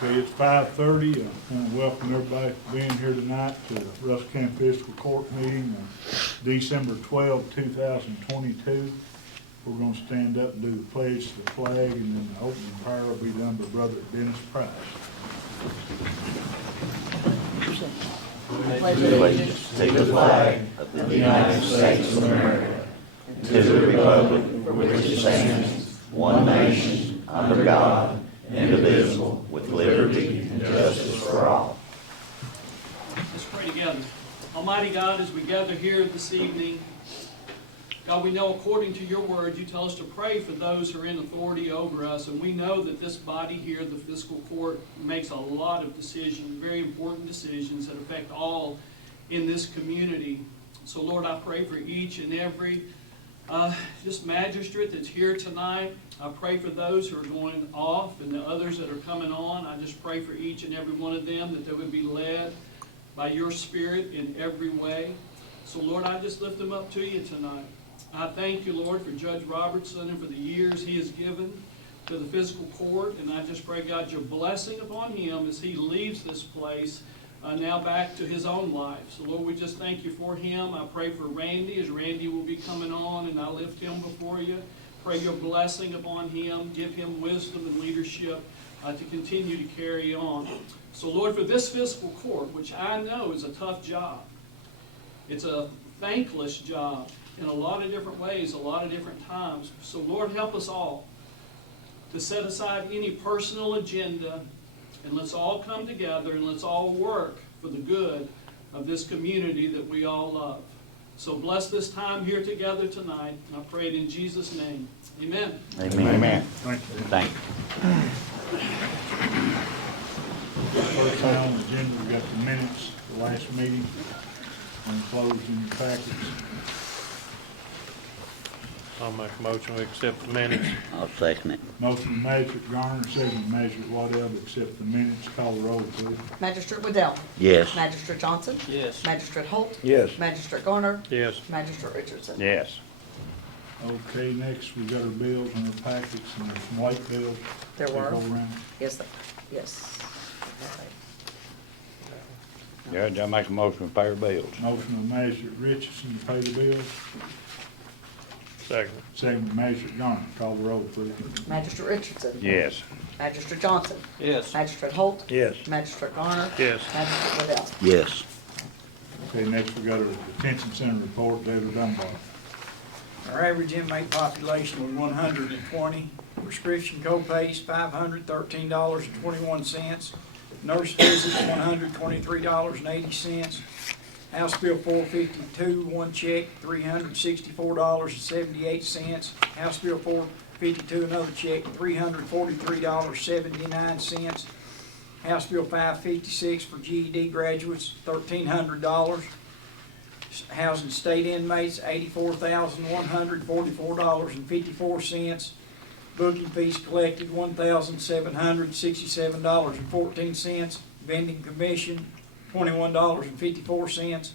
Okay, it's 5:30. I want to welcome everybody for being here tonight to the Russell County Fiscal Court meeting on December 12, 2022. We're going to stand up and do the pledge to the flag, and then the opening prayer will be done by Brother Dennis Price. Pledge allegiance to the flag of the United States of America, and to the republic for which it stands, one nation, under God, indivisible, with liberty and justice for all. Let's pray together. Almighty God, as we gather here this evening, God, we know according to your word, you tell us to pray for those who are in authority over us, and we know that this body here, the Fiscal Court, makes a lot of decisions, very important decisions that affect all in this community. So Lord, I pray for each and every just magistrate that's here tonight. I pray for those who are going off and the others that are coming on. I just pray for each and every one of them that they would be led by your Spirit in every way. So Lord, I just lift them up to you tonight. I thank you, Lord, for Judge Robertson and for the years he has given to the Fiscal Court. And I just pray, God, your blessing upon him as he leaves this place now back to his own life. So, Lord, we just thank you for him. I pray for Randy as Randy will be coming on, and I lift him before you. Pray your blessing upon him. Give him wisdom and leadership to continue to carry on. So, Lord, for this Fiscal Court, which I know is a tough job, it's a thankless job in a lot of different ways, a lot of different times. So, Lord, help us all to set aside any personal agenda, and let's all come together and let's all work for the good of this community that we all love. So bless this time here together tonight. I pray it in Jesus' name. Amen. Amen. Amen. Thank you. Thank you. First time on the agenda, we got the minutes of the last meeting, enclosed in your packets. I'll make a motion to accept the minutes. I'll second it. Motion by Magistrate Garner, second by Magistrate Waddell to accept the minutes. Call the roll, please. Magistrate Waddell. Yes. Magistrate Johnson. Yes. Magistrate Holt. Yes. Magistrate Garner. Yes. Magistrate Richardson. Yes. Okay, next we got our bills and our packets, and there's some late bills. There to were. go around. Yes, yes. Judge, I make a motion to pay the bills. Motion by Magistrate Richardson to pay the bills. Second. Second by Magistrate Garner. Call the roll, please. Magistrate Richardson. Yes. Magistrate Johnson. Yes. Magistrate Holt. Yes. Magistrate Garner. Yes. Magistrate Waddell. Yes. Okay, next we got our detention center report, David Dunbar. Our average inmate population was 120. Prescription co-pays $513.21. Nurse visits $123.80. House Bill 452, one check, $364.78. House Bill 452, another check, $343.79. House Bill 556 for GED graduates, $1,300. Housing state inmates, $84,144.54. Booking fees collected, $1,767.14. Vending commission, $21.54.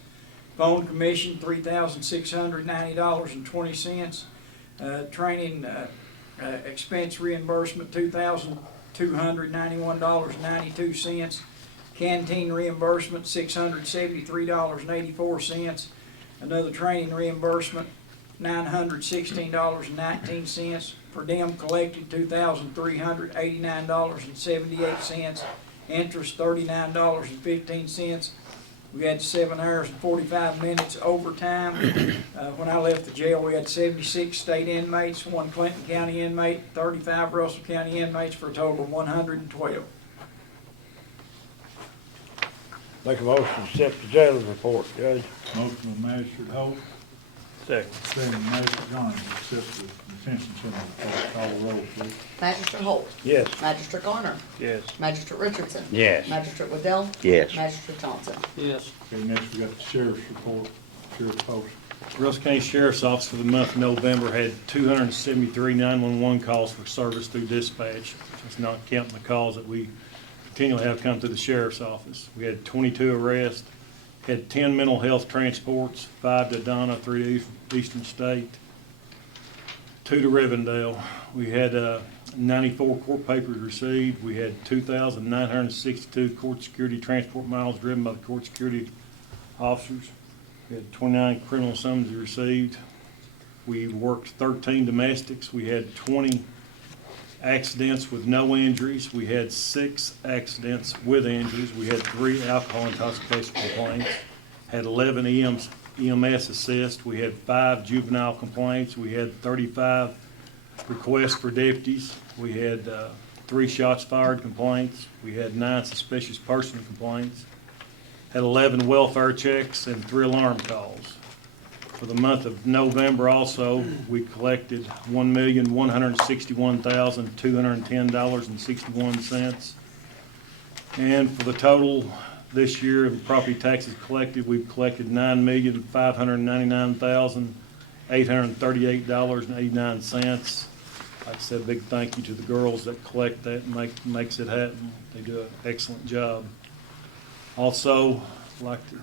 Phone commission, $3,690.20. Training expense reimbursement, $2,291.92. Canteen reimbursement, $673.84. Another training reimbursement, $916.19. Per diem collected, $2,389.78. Interest, $39.15. We had 7 hours and 45 minutes overtime. When I left the jail, we had 76 state inmates, 1 Clinton County inmate, 35 Russell County inmates, for a total of 112. Make a motion to accept the jailer's report, Judge. Motion by Magistrate Holt, Second. second by Magistrate Garner to accept the detention center report. Call the roll, please. Magistrate Holt. Yes. Magistrate Garner. Yes. Magistrate Richardson. Yes. Magistrate Waddell. Yes. Magistrate Johnson. Yes. Okay, next we got the sheriff's report, Sheriff Post. Russell County Sheriff's Office for the month of November had 273 911 calls for service through dispatch. That's not counting the calls that we continually have come to the Sheriff's Office. We had 22 arrests, had 10 mental health transports, 5 to Donna, 3 to Eastern State. 2 to Rivendell. We had 94 court papers received. We had 2,962 court security transport miles driven by the court security officers. We had 29 criminal summonses received. We worked 13 domestics. We had 20 accidents with no injuries. We had 6 accidents with injuries. We had 3 alcohol intoxication complaints. Had 11 EMS assists. We had 5 juvenile complaints. We had 35 requests for deputies. We had 3 shots fired complaints. We had 9 suspicious person complaints. Had 11 welfare checks and 3 alarm calls. For the month of November also, we collected $1,161,210.61. And for the total this year of property taxes collected, we've collected $9,599,838.89. Like I said, big thank you to the girls that collect that and makes it happen. They do an excellent job. Also, I'd like to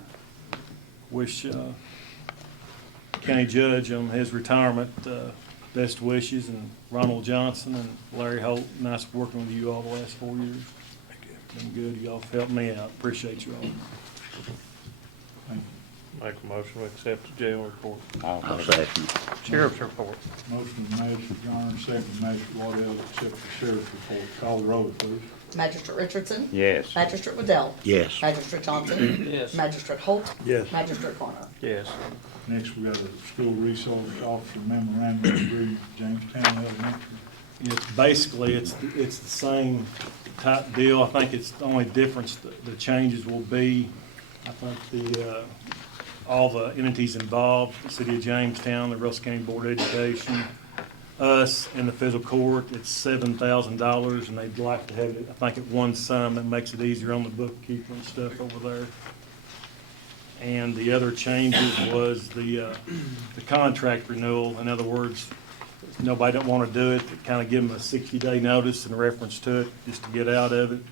wish County Judge on his retirement best wishes, and Ronald Johnson and Larry Holt. Nice working with you all the last 4 years. Been good. Y'all have helped me out. Appreciate you all. Thank Make a motion to accept the jail report. I'll second. Sheriff's report. you. Motion by Magistrate Garner, second by Magistrate Waddell, to accept the sheriff's report. Call the roll, please. Magistrate Richardson? Yes. Magistrate Waddell? Yes. Magistrate Johnson? Yes. Magistrate Holt? Yes. Magistrate Garner? Yes. Next, we got a school resource officer memorandum agreement, Jamestown Elementary. Basically, it's the same type deal. I think it's the only difference, the changes will be, I think all the entities involved, the City of Jamestown, the Russell County Board of Education, us, and the Fiscal Court, it's $7,000, and they'd like to have it, I think, at one sum. That makes it easier on the bookkeeper and stuff over there. And the other changes was the contract renewal. In other words, if nobody don't want to do it, kind of give them a 60-day notice in reference to it, just to get out of it.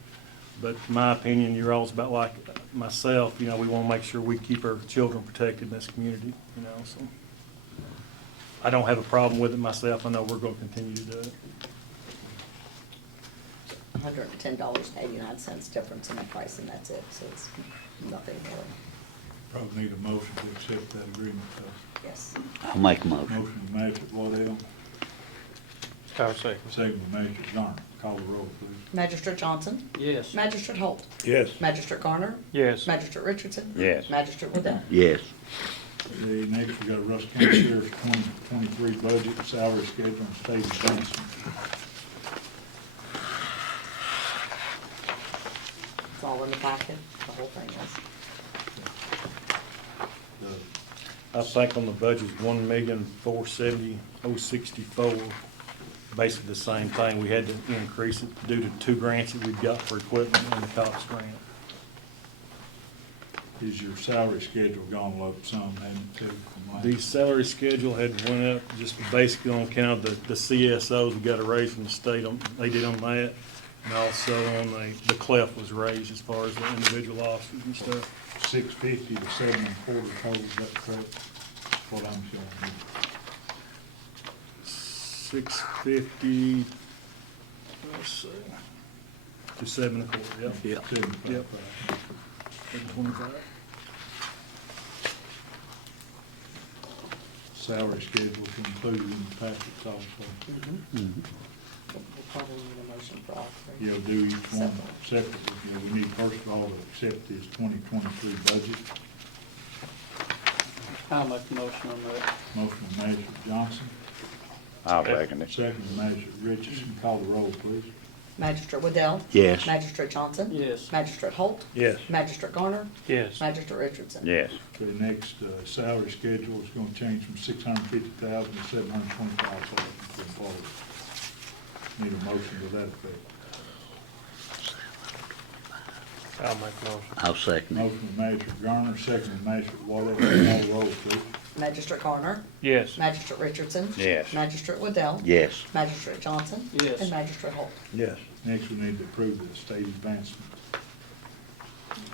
But in my opinion, you're always about like myself, we want to make sure we keep our children protected in this community, so. I don't have a problem with it myself. I know we're going to continue to do it. $110.89 difference in the price, and that's it, so it's nothing more. Probably need a motion to accept that agreement. Yes. I'll make a motion. Motion by Magistrate Waddell, I'll second. second by Magistrate Garner. Call the roll, please. Magistrate Johnson? Yes. Magistrate Holt? Yes. Magistrate Garner? Yes. Magistrate Richardson? Yes. Magistrate Waddell? Yes. The next, we got a Russell County Sheriff's 2023 budget, salary schedule, and state advancement. It's all in the packet, the whole thing is. The I think on the budget, $1,470,064. Basically the same thing. We had to increase it due to 2 grants that we've got for equipment and the COPS grant. Is your salary schedule gone up some, hasn't it, too, from last? The salary schedule had went up just basically on account of the CSOs. We got a raise from the state they did on that. And also on the clef was raised as far as the individual officers and stuff. 650 to 7.25 total, is that correct? What I'm showing you. 650, let's see, to 7.25, yep. Yep. 7.25. Yep. 7.25. Salary schedules included in the packets also. We'll probably need a motion for all three. You'll do each one separately. We need first of all to accept this 2023 budget. I'll make a motion on that. Motion by Magistrate Johnson, I'll second it. second by Magistrate Richardson. Call the roll, please. Magistrate Waddell? Yes. Magistrate Johnson? Yes. Magistrate Holt? Yes. Magistrate Garner? Yes. Magistrate Richardson? Yes. The next salary schedule is going to change from $650,000 to $725,000 for employees. Need a motion to that effect. I'll make a motion. I'll second it. Motion by Magistrate Garner, second by Magistrate Waddell. Call the roll, please. Magistrate Garner? Yes. Magistrate Richardson? Yes. Magistrate Waddell? Yes. Magistrate Johnson? Yes. And Magistrate Holt? Yes. Next, we need to approve the state advancement.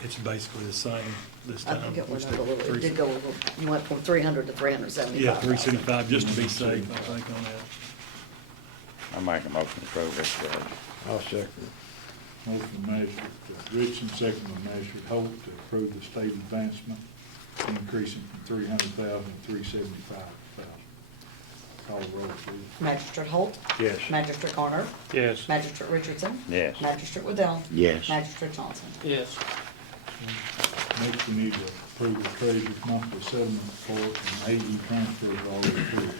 It's basically the same this I time. think it went Just up a little, it three- did go a little, you went from 300 to 375. Yeah, 375, just to be safe, I think, on that. I make a motion to approve this budget. I'll second. Motion by Magistrate Richardson, second by Magistrate Holt to approve the state advancement, increasing from 300,000 to 375,000. Call the roll, please. Magistrate Holt. Yes. Magistrate Garner. Yes. Magistrate Richardson. Yes. Magistrate Waddell. Yes. Magistrate Johnson. Yes. Next, we need to approve the treasurer's monthly settlement report and AE transfers already approved.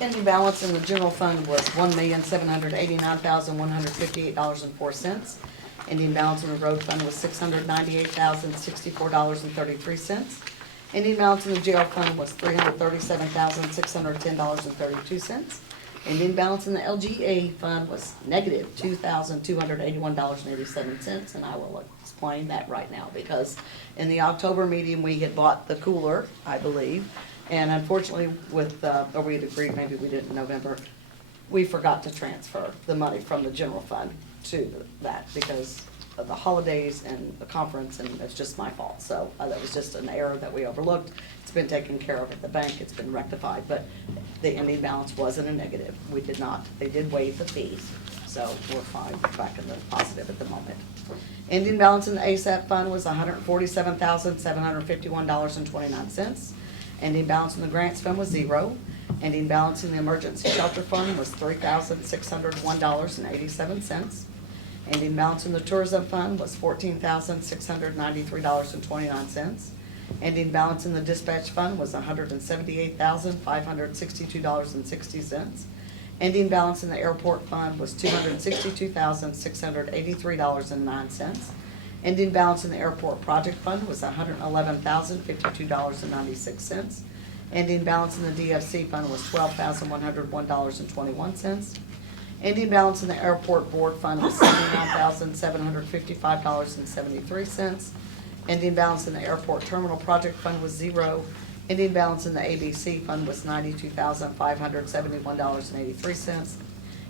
Ending balance in the general fund was $1,789,158.04. Ending balance in the road fund was $698,064.33. Ending balance in the jail fund was $337,610.32. Ending balance in the LGA fund was negative $2,281.87, and I will explain that right now, because in the October meeting, we had bought the cooler, I believe, and unfortunately with, or we had agreed, maybe we did in November, we forgot to transfer the money from the general fund to that because of the holidays and the conference, and it's just my fault. So that was just an error that we overlooked. It's been taken care of at the bank, it's been rectified, but the ending balance wasn't a negative. We did not, they did waive the fees, so we're fine, back in the positive at the moment. Ending balance in the ASAP fund was $147,751.29. Ending balance in the grants fund was $0. Ending balance in the emergency shelter fund was $3,601.87. Ending balance in the tourism fund was $14,693.29. Ending balance in the dispatch fund was $178,562.60. Ending balance in the airport fund was $262,683.09. Ending balance in the airport project fund was $111,052.96. Ending balance in the DFC fund was $12,101.21. Ending balance in the airport board fund was $79,755.73. Ending balance in the airport terminal project fund was $0. Ending balance in the ABC fund was $92,571.83.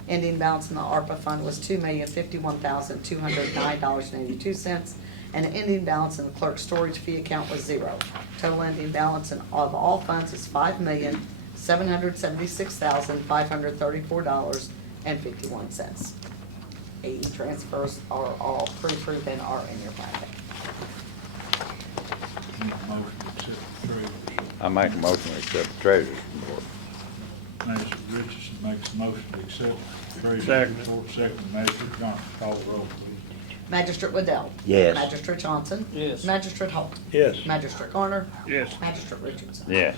Ending balance in the ARPA fund was $2,051,209.82. And the ending balance in the clerk storage fee account was $0. Total ending balance in of all funds is $5,776,534.51. AE transfers are all pre-approved and are in your packet. Need a motion to accept the treasurer's. I make a motion to accept the treasurer's report. Magistrate Richardson makes a motion to accept the treasurer's Second. report, second by Magistrate Johnson. Call the roll, please. Magistrate Waddell. Yes. Magistrate Johnson. Yes. Magistrate Holt. Yes. Magistrate Garner. Yes. Magistrate Richardson. Yes.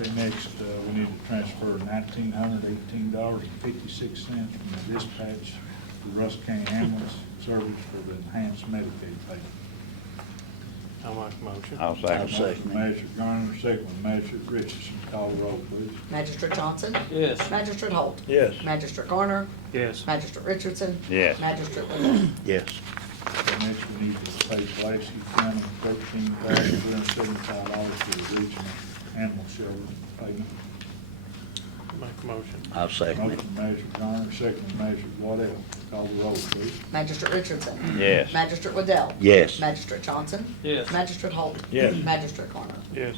Okay, next, we need to transfer $1,918.56 from the dispatch to Russ County Ambulance Service for the enhanced Medicaid payment. I'll make a motion. I'll second. Motion by Magistrate Garner, second by Magistrate Richardson. Call the roll, please. Magistrate Johnson. Yes. Magistrate Holt. Yes. Magistrate Garner. Yes. Magistrate Richardson. Yes. Magistrate Waddell. Yes. Okay, next, we need to pay Pulaski County $13,375 for the regional animal shelter payment. Make a motion. I'll second it. Motion by Magistrate Garner, second by Magistrate Waddell. Call the roll, please. Magistrate Richardson. Yes. Magistrate Waddell. Yes. Magistrate Johnson. Yes. Magistrate Holt. Yes. Magistrate Garner. Yes.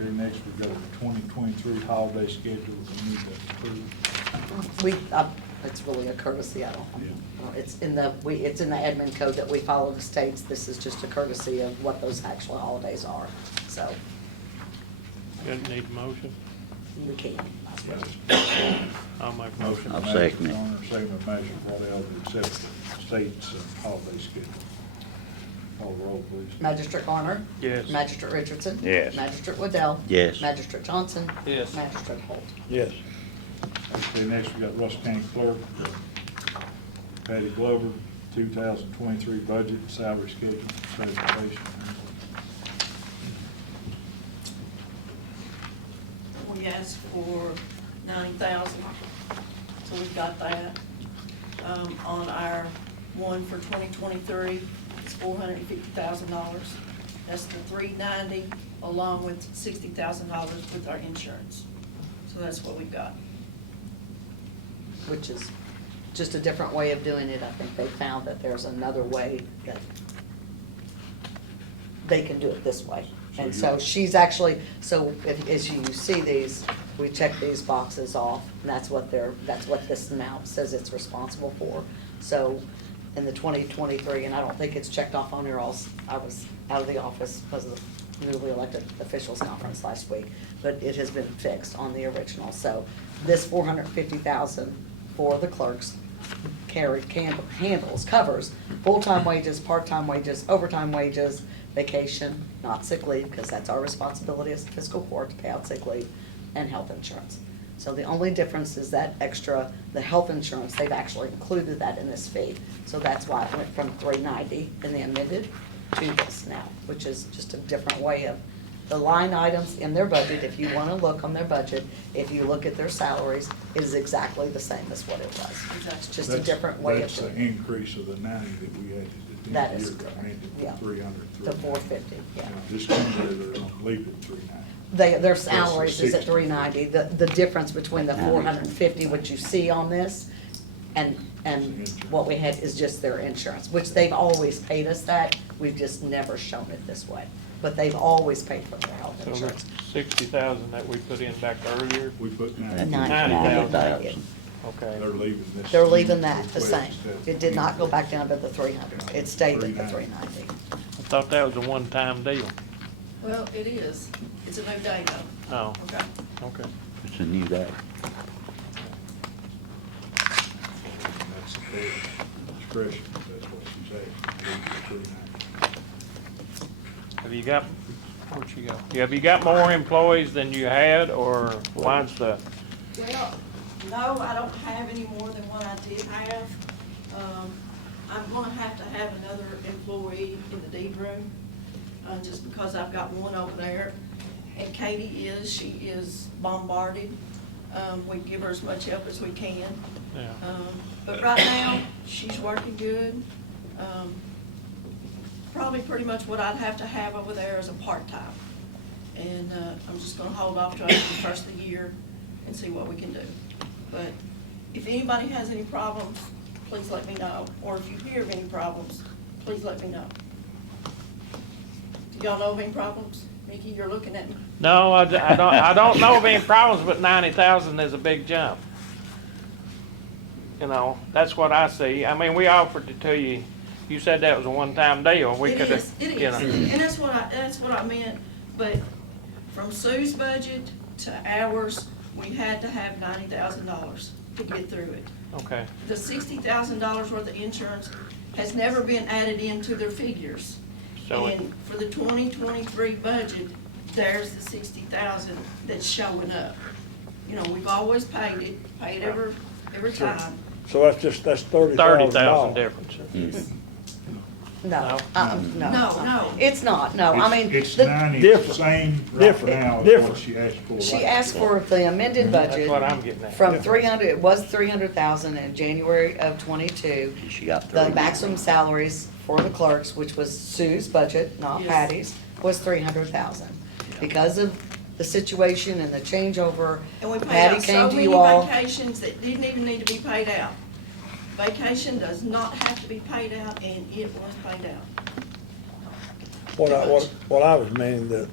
Okay, next, we go to the 2023 holiday schedule. We need to approve. It's really a courtesy, I don't, Yeah. it's in the admin code that we follow the states. This is just a courtesy of what those actual holidays are, so Doesn't need a motion. we can. I'll make a Motion motion. by I'll Magistrate second it. Garner, second by Magistrate Waddell to accept the state's holiday schedule. Call the roll, please. Magistrate Garner. Yes. Magistrate Richardson. Yes. Magistrate Waddell. Yes. Magistrate Johnson. Yes. Magistrate Holt. Yes. Okay, next, we got Russ County Clerk, Patty Glover, 2023 budget, salary schedule, presentation. We asked for 90,000, so we've got that. On our one for 2023, it's $450,000. That's the 390, along with $60,000 with our insurance. So that's what we've got. Which is just a different way of doing it. I think they found that there's another way that they can do it this way. And so she's actually, so if, as you see these, we check these boxes off, and that's what this amount says it's responsible for. So in the 2023, and I don't think it's checked off on here, I was out of the office because of the newly elected officials conference last week, but it has been fixed on the original. So this $450,000 for the clerks covers full-time wages, part-time wages, overtime wages, vacation, not sick leave, because that's our responsibility as fiscal court to pay out sick leave, and health insurance. So the only difference is that extra, the health insurance, they've actually included that in this fee. So that's why it went from $390 in the amended to this now, which is just a different way of, the line items in their budget, if you wanna look on their budget, if you look at their salaries, it is exactly the same as what it was. It's just a different way of That's doing the it. increase of the 90 that we had at the That end is of the year, correct. amended Yeah. to 300. The 450, yeah. This year, they're gonna leave it 390. Their salaries is at 390. The difference between the 450, what you see on this, and what we had is just their insurance, which they've always paid us that. We've just never shown it this way. But they've always paid for their health So insurance. the 60,000 that we put in back earlier, We put 90. 90,000. okay. They're leaving this. They're leaving that the same. request at- It did not go back down to the 300. It stayed at the 390. 390. I thought that was a one-time deal. Well, it is. It's a new day though. Oh, Okay. okay. It's a new day. And that's their discretion, that's what she said. Leave it 390. Have you got, what you got? Have you got more employees than you had, or why's the, Well, no, I don't have any more than what I did have. I'm gonna have to have another employee in the deed room, just because I've got one over there. And Katie she is bombarded. We give her as much help as we can. yeah. But right now, she's working good. Probably pretty much what I'd have to have over there is a part-time. And I'm just gonna hold off till after the first of the year and see what we can do. But if anybody has any problems, please let me know. Or if you hear of any problems, please let me know. Do y'all know of any problems? Mickey, you're looking at me. No, I don't know of any problems, but 90,000 is a big jump. You know, that's what I see. I mean, we offered it to you. You said that was a one-time deal. We It could is, have, it you is, know. and that's what I meant, but from Sue's budget to ours, we had to have $90,000 to get through it. Okay, The $60,000 worth of insurance has never been added into their figures. so, And for the 2023 budget, there's the 60,000 that's showing up. You know, we've always paid it every time. So that's $30,000. 30,000 difference. No, No, no. It's not, no. I mean, It's the- 90, Different. same right Different. now is Different. what she asked for. she right asked before. for the amended budget. That's what I'm getting at. From 300, it was 300,000 in January of '22. She got The 3. maximum salaries for the clerks, which was Sue's budget, not Yes. Patty's, was 300,000. Because of the situation and the changeover, And we paid Patty out so came to many you all. vacations that didn't even need to be paid out. Vacation does not have to be paid out, and it was paid out. What I was meaning, the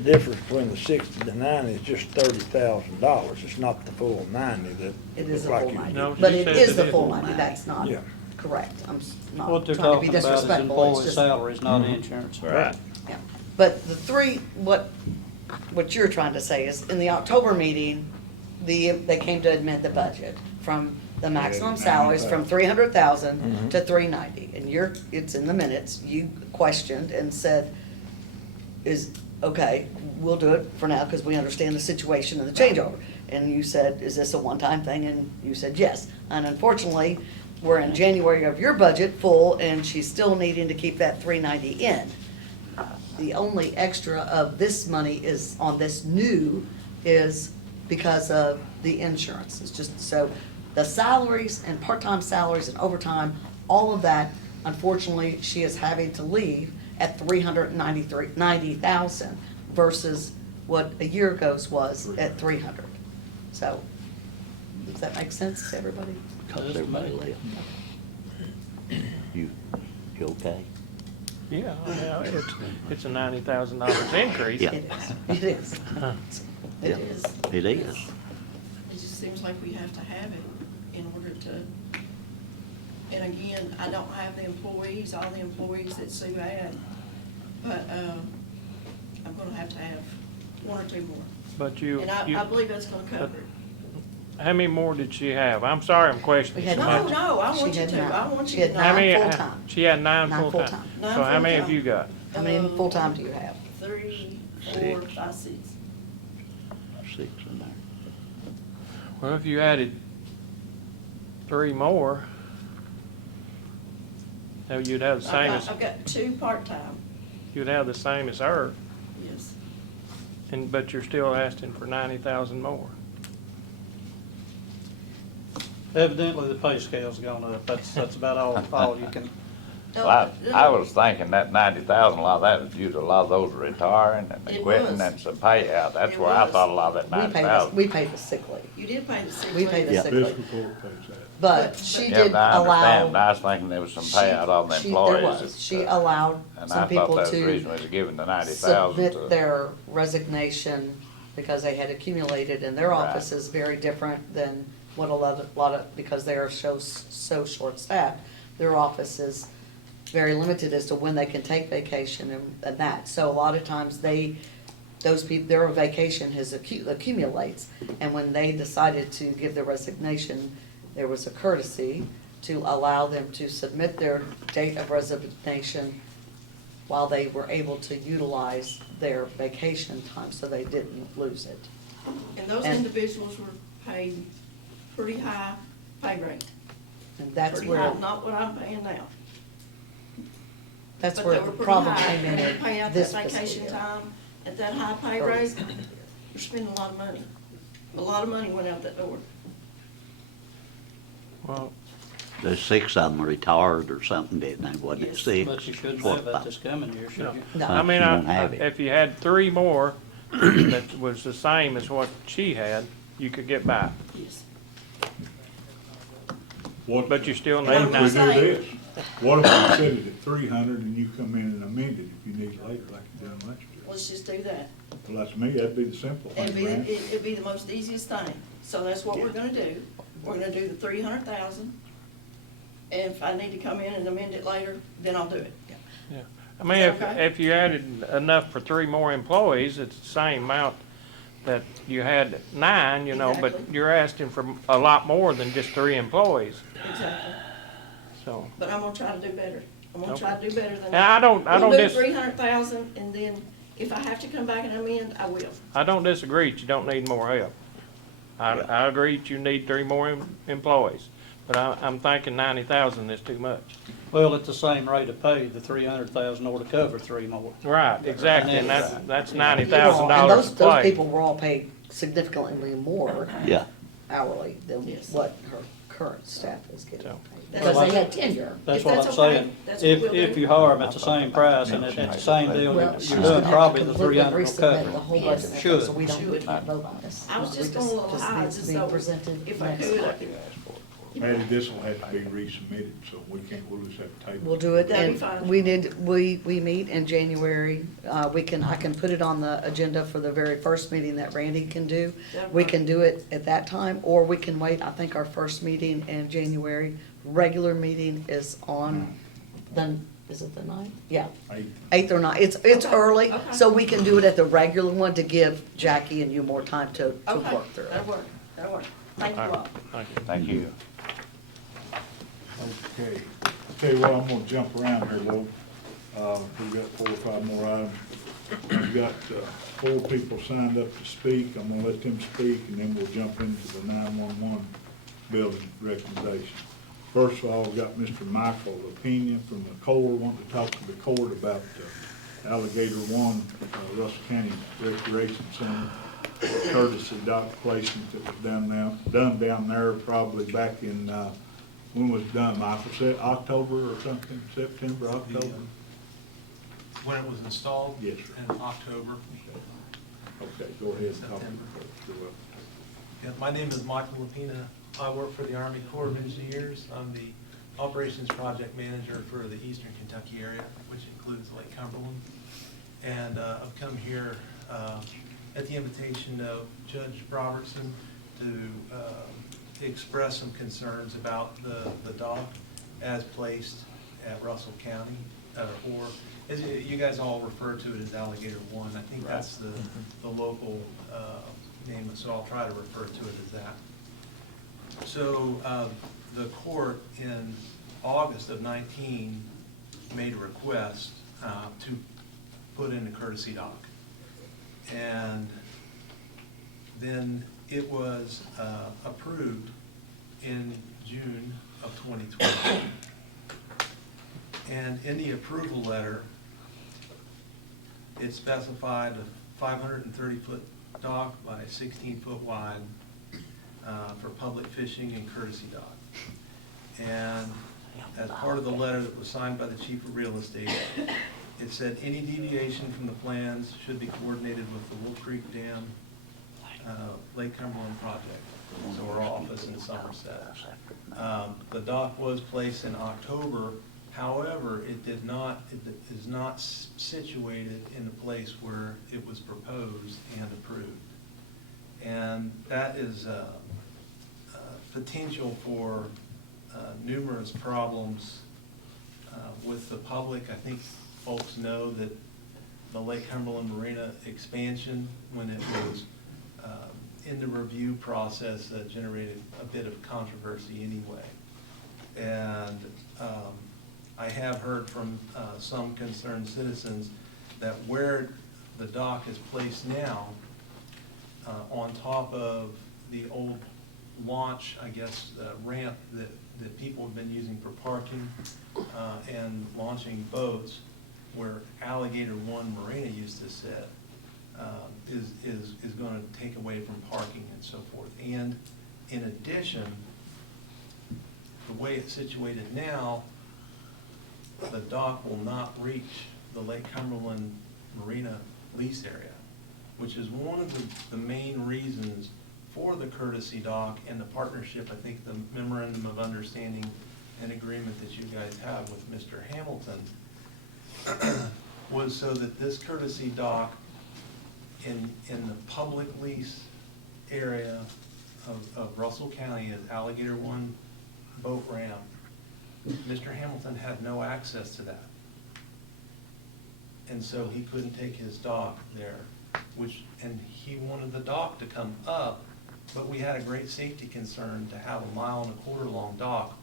difference between the 60 to 90 is just $30,000. It's not the full 90 that. It is a like full you- 90. No, But she it said is it the is. full 90, that's not Yeah. correct. I'm not What they're trying to be talking about is disrespectful. It's employee just- salaries, not Mhm. insurance. Right. Yeah, but the three, what you're trying to say is, in the October meeting, they came to amend the budget from the maximum salaries from 300,000 to 390. And it's in the minutes, you questioned and said, okay, we'll do it for now because we understand the situation and the changeover. And you said, is this a one-time thing? And you said, yes. And unfortunately, we're in January of your budget full and she's still needing to keep that 390 in. The only extra of this money is on this new is because of the insurance. It's just, so the salaries and part-time salaries and overtime, all of that, unfortunately, she is having to leave at 390,000 versus what a year ago's was at 300. So Does that make sense to everybody? Cause everybody live. You okay? Yeah, it's a $90,000 increase. Yeah. It is, it is. It Yeah. is. It is. It just seems like we have to have it in order to, and again, I don't have the employees, all the employees that Sue had, but, I'm gonna have one or two more. But you, And I believe that's gonna cover it. how many more did she have? I'm sorry I'm questioning We had so No, much. no, I want She you had to, nine. I want She you to had know. How many? full-time. She had nine Nine full-time. full-time. Nine So how many have full-time. you got? How many full-time do you have? 3, 4, 6. 5, 6. 6 in there. Well, if you added 3 more, now you'd have the same as, I've got 2 part-time, you'd have the same as her, yes. but you're still asking for 90,000 more. Evidently, the pay scale's gone up. That's about all you can. Well, I was thinking that 90,000, a lot of that was due to a lot of those retiring and It quitting was. and some payout. That's It where I was. thought a lot of that We pay the, 90,000. we pay the sick leave, You did pay the 6 we pay the Yeah. sick Fiscal leave. court pays that. But she Yeah, did but I understand, but allow, I was thinking there was some payout on the there employees. was, she allowed And some I thought people that was the to reason we was giving the 90,000 submit to. their resignation because they had accumulated, and their Right. office is very different than what a lot of, because they are so short-staffed, their office is very limited as to when they can take vacation and that. So a lot of times those people, their vacation accumulates, and when they decided to give their resignation, there was a courtesy to allow them to submit their date of resignation while they were able to utilize their vacation time, so they didn't lose it. And those And- individuals were paid pretty high pay rate. And that's Pretty where, high, not what I'm paying now. that's But where they the were pretty problem high. came in And they pay out this that fiscal vacation year. time at that high pay Or- rate, you're spending a lot of money. A lot of money went out that door. Well, There's 6 of them retired or something, didn't they? Wasn't it Yes. 6? But you shouldn't Four, have that five. this coming year, should you? No. I mean, You don't have it. if you had 3 more that was the same as what she had, you could get by. Yes. What, But you still And I'm need what if we gonna do say- this? What if we set it at 300 and you come in and amend it if you need it later, like you done last year? Let's just do that. Well, that's me, that'd be the simple It'd thing, be, man. it'd be the most easiest thing. So that's what we're gonna do. We're gonna do the 300,000. And if I need to come in and amend it later, then I'll do it. Yeah. I mean, Is that okay? if you added enough for 3 more employees, it's the same amount that you had 9, you know, but Exactly. you're asking for a lot more than just 3 employees, Exactly. so. But I'm gonna try to do better. I'm gonna Okay. try to do better than And that. I don't We'll do dis, 300,000, and then if I have to come back and amend, I will. I don't disagree that you don't need more help. I agree that you need 3 more employees, but I'm thinking 90,000 is too much. Well, at the same rate of pay, the 300,000 ought to cover 3 more. Right, exactly, and that's You $90,000 know, and a those play. people were all paid significantly more Yeah. hourly than Yes. what her current staff is getting So- paid. That's Because they okay. had tenure. That's If what that's I'm okay, saying. that's what If, we'll if do. you hire them at the same price and at the same deal, Well, you're she's doing gonna have probably to the completely 300 will resubmit cover. the whole Yes. budget, Should. so we don't Should. vote on this. I was We just going a little just high, needs to just be so presented if I next could, I month. could. Maybe this will have to be resubmitted, so we can't, we'll just have to table. We'll do it, That'd be and fine. we meet in January. I can put it on the agenda for the very first meeting that Randy can do. That'd We work. can do it at that time, or we can wait. I think our first meeting in January, regular meeting is on is it the 9th? Yeah, 8th or 9th. It's Okay, early, okay. so we can do it at the regular one to give Jackie and you more time to Okay, work through it. that'll work, that'll work. Thank you All all. right, thank you. Thank you. Okay, tell you what, I'm gonna jump around here a little. We've got 4 or 5 more items. We've got 4 people signed up to speak. I'm gonna let them speak, and then we'll jump into the 911 building recommendation. First of all, we've got Mr. Michael Lapina from the Corps, wanting to talk to the court about Alligator One, Russell County Recreation Center, courtesy dock placement that was done down there probably back in, when was it done, Michael, said October or something, September, October? When it was installed? Yes, sir. In October. Okay, go ahead and talk. September. Yeah, my name is Michael Lapina. I work for the Army Corps of Engineers. I'm the Operations Project Manager for the Eastern Kentucky area, which includes Lake Cumberland. And I've come here at the invitation of Judge Robertson to express some concerns about the dock as placed at Russell County, or as you guys all refer to it as Alligator One. I think that's the local name, so I'll try to refer to it as that. So the court in August of 19 made a request to put in a courtesy dock. And then it was approved in June of 2020. And in the approval letter, it specified a 530-foot dock by 16-foot wide for public fishing and courtesy dock. And as part of the letter that was signed by the chief of real estate, it said any deviation from the plans should be coordinated with the Wolf Creek Dam Lake Cumberland project, so our office in Somerset. The dock was placed in October. However, it is not situated in the place where it was proposed and approved. And that is potential for numerous problems with the public. I think folks know that the Lake Cumberland Marina expansion, when it was in the review process, generated a bit of controversy anyway. And I have heard from some concerned citizens that where the dock is placed now, on top of the old launch, I guess, ramp that people have been using for parking and launching boats, where Alligator One Marina used to sit, is going to take away from parking and so forth. And in addition, the way it's situated now, the dock will not reach the Lake Cumberland Marina lease area, which is one of the main reasons for the courtesy dock and the partnership. I think the memorandum of understanding and agreement that you guys have with Mr. Hamilton was so that this courtesy dock in the public lease area of Russell County as Alligator One boat ramp, Mr. Hamilton had no access to that. And so he couldn't take his dock there, and he wanted the dock to come up, but we had a great safety concern to have a 1.25 mile long dock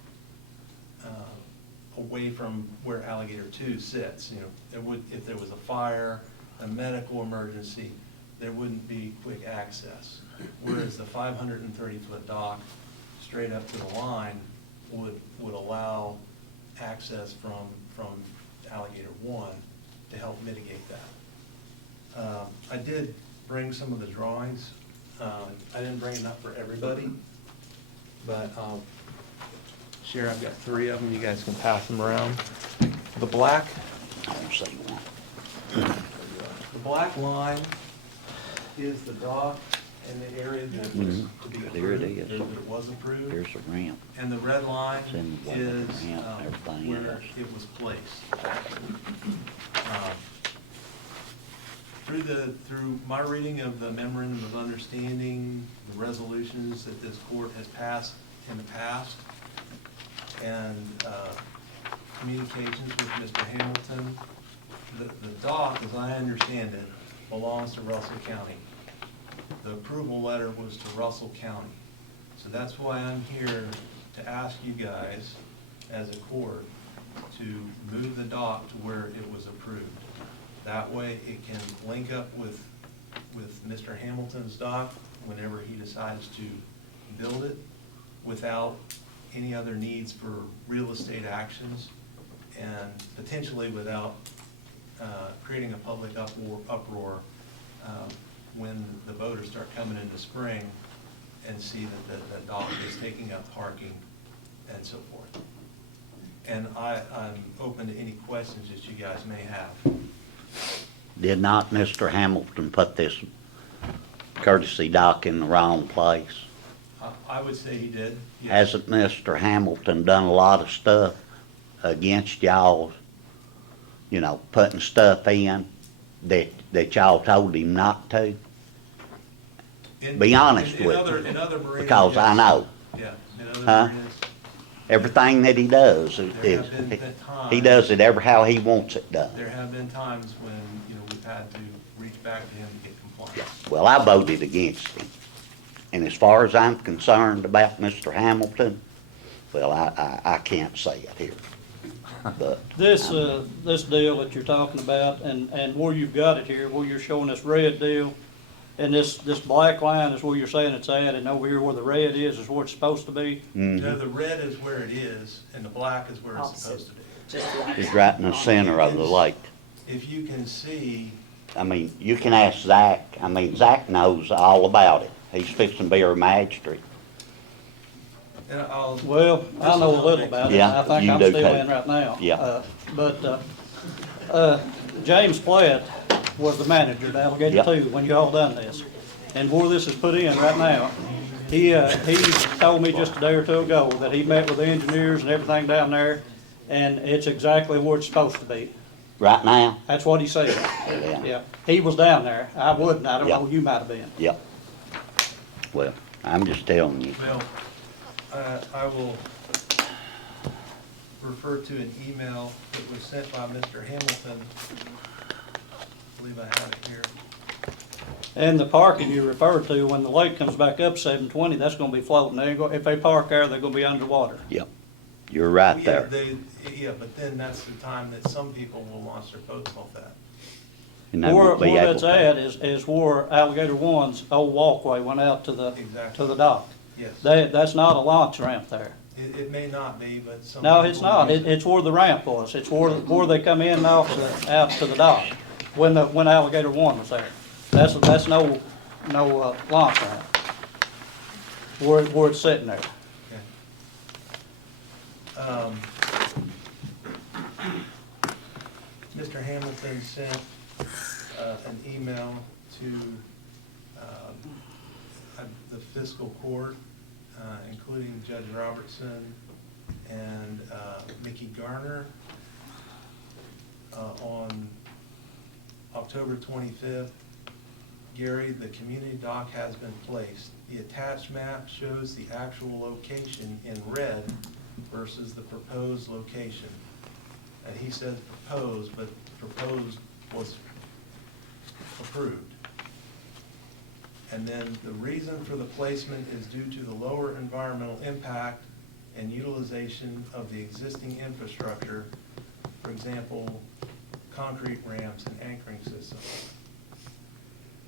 away from where Alligator 2 sits. You know, if there was a fire, a medical emergency, there wouldn't be quick access. Whereas the 530-foot dock straight up to the line would allow access from Alligator 1 to help mitigate that. I did bring some of the drawings. I didn't bring enough for everybody, but Share, I've got 3 of them. You guys can pass them around. The black line is the dock in the area that was to be approved. There it is. That it was approved. Here's the ramp. And the red line It's in the is ramp and everything where else. it was placed. Through my reading of the memorandum of understanding, the resolutions that this court has passed in the past, and communications with Mr. Hamilton, the dock, as I understand it, belongs to Russell County. The approval letter was to Russell County. So that's why I'm here to ask you guys, as a court, to move the dock to where it was approved. That way it can link up with Mr. Hamilton's dock whenever he decides to build it, without any other needs for real estate actions, and potentially without creating a public uproar when the boaters start coming into spring and see that the dock is taking up parking and so forth. And I'm open to any questions that you guys may have. Did not Mr. Hamilton put this courtesy dock in the wrong place? I would say he did. Yes. Hasn't Mr. Hamilton done a lot of stuff against y'all, you know, putting stuff in that y'all told him not to? Be honest with me, In other marinas. because I yes. know. Yeah, in other Huh? marinas, Everything that he does, there have been he times. does it ever how he wants it done. There have been times when, you know, we've had to reach back to him to get compliance. Well, I voted against him. And as far as I'm concerned about Mr. Hamilton, well, I can't say it here. But This deal that you're talking about, and where you've got it here, where you're showing this red deal, and this black line is where you're saying it's at, and over here where the red is where it's supposed to be? No, the red is where it is, and the black is where it's supposed to be. Just like it's right in the center of the lake. If you can see, I mean, you can ask Zach. I mean, Zach knows all about it. He's fixing to be our magistrate. and I'll. Well, I know a little about it. Yeah, I think you I'm do still too. in right now. Yeah. But James Platt was the manager at Alligator Yep. 2 when you all done this. And where this is put in right now, he told me just a day or two ago that he met with the engineers and everything down there, and it's exactly where it's supposed to be. Right now? That's what he said. Yeah. Yeah. He was down there. I wouldn't. I don't Yeah. know. You might have been. Yep. Well, I'm just telling you. Bill, I will refer to an email that was sent by Mr. Hamilton. I believe I have it here. And the parking you referred to, when the lake comes back up 720, that's gonna be floating. If they park there, they're gonna be underwater. Yep. You're right Yeah, there. Yeah, but then that's the time that some people will launch their boats off that. And they Where won't be able that's to. at is where Alligator One's old walkway went out to the Exactly. dock. Yes. That's not a launch ramp there. It may not be, but some. No, it's people not. use it. It's where the ramp was. It's where they come in out to the dock when Alligator One was there. That's no launch ramp. Where it's sitting there. Okay. Mr. Hamilton sent an email to the Fiscal Court, including Judge Robertson and Mickey Garner, on October 25th. Gary, the community dock has been placed. The attached map shows the actual location in red versus the proposed location. And he said proposed, but proposed was approved. And then the reason for the placement is due to the lower environmental impact and utilization of the existing infrastructure, for example, concrete ramps and anchoring systems.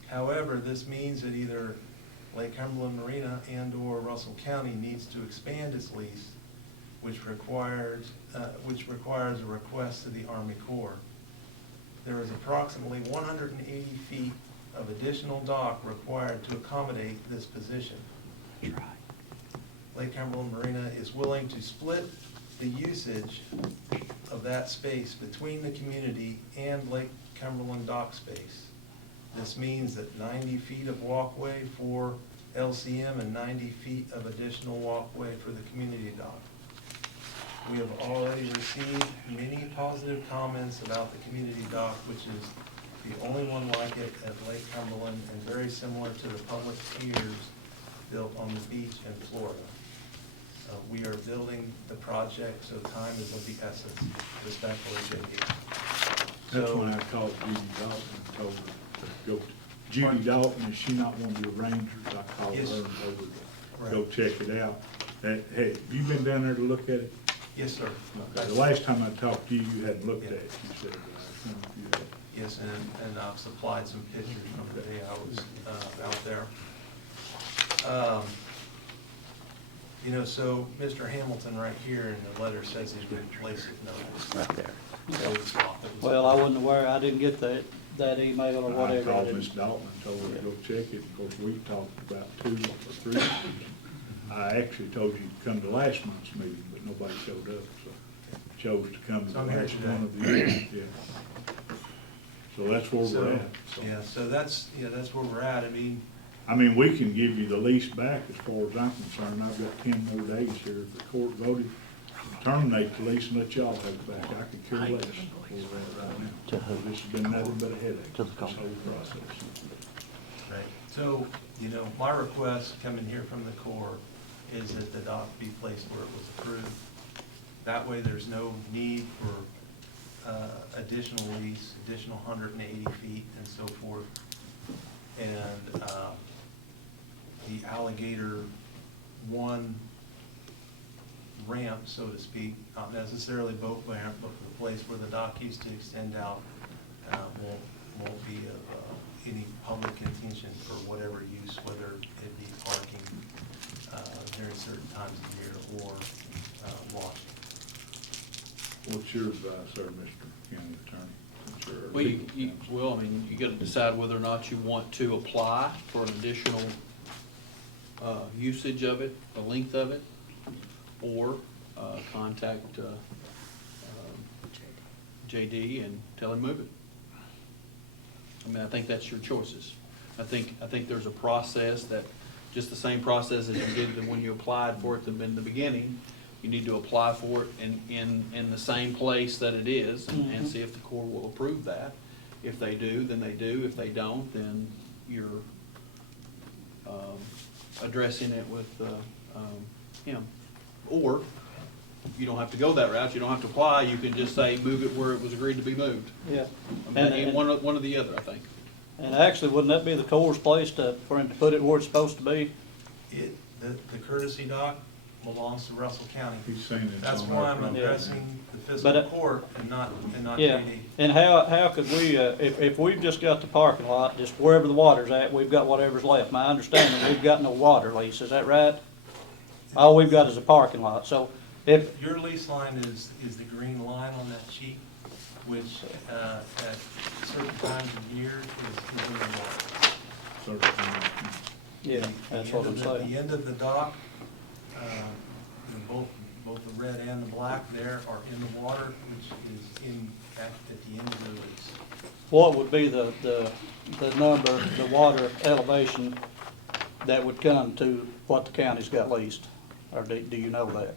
However, this means that either Lake Cumberland Marina and/or Russell County needs to expand its lease, which requires a request to the Army Corps. There is approximately 180 feet of additional dock required to accommodate this position. That's right. Lake Cumberland Marina is willing to split the usage of that space between the community and Lake Cumberland dock space. This means that 90 feet of walkway for LCM and 90 feet of additional walkway for the community dock. We have already received many positive comments about the community dock, which is the only one like it at Lake Cumberland and very similar to the public piers built on the beach in Florida. We are building the project, so time is of the essence. Respectfully, J.D. That's So- when I called Judy Dalton and told her to go. Judy Dalton, is she not one of the arrangers? I called her Yes. and told her Right. to go check it out. Hey, have you been down there to look at it? Yes, sir. Okay, the last time I talked to you, you hadn't looked at it, you said, but I wonder if you had. Yes, and I've supplied some pictures from the day I was out there. You know, so Mr. Hamilton right here in the letter says he's going to place it notice. Right there. That was thought that was- Well, I wasn't aware. I didn't get that email or I whatever. called Miss Dalton and told her to go check it. Of course, we talked about 2 or 3 times. I actually told you to come to last month's meeting, but nobody showed up, so chose to come to So the I'm here last today. one of the meetings, yeah. So that's where we're at. Yeah, so that's where we're at. I mean, I mean, we can give you the lease back as far as I'm concerned. I've got 10 more days here. If the court voted to terminate the lease and let y'all have it back, I could care less for that right now. This has been nothing but a headache, this whole process. Right, so, you know, my request coming here from the court is that the dock be placed where it was approved. That way, there's no need for additional lease, additional 180 feet and so forth. And the Alligator One ramp, so to speak, not necessarily boat ramp, but the place where the dock used to extend out, won't be of any public intention for whatever use, whether it be parking during certain times of year or washing. What's your advice, sir, Mr. County Attorney? Since you're- Well, I mean, you gotta decide whether or not you want to apply for an additional, usage of it, the length of it, or, contact, JD and tell him move it. I mean, I think that's your choices. I think there's a process that, just the same process as you did when you applied for it in the beginning, you need to apply for it in the same place that it is and see if the court will approve that. If they do, then they do. If they don't, then you're addressing it with him. Or you don't have to go that route. You don't have to apply. You can just say, move it where it was agreed to be moved. Yeah. I mean, one or the other, I think. And actually, wouldn't that be the Corps' place for him to put it where it's supposed to be? The courtesy dock belongs to Russell County. He's saying it's That's on why our I'm property. addressing the fiscal court and not Yeah, JD. and how could we, if we've just got the parking lot, just wherever the water's at, we've got whatever's left. My understanding, we've got no water lease, is that right? All we've got is a parking lot, so if, Your lease line is the green line on that sheet, which at certain times of year is in the water. Certainly. yeah, that's what I'm saying. The end of the dock, both the red and the black there are in the water, which is at the end of the lease. What would be the number, the water elevation that would come to what the county's got leased? Or do you know that?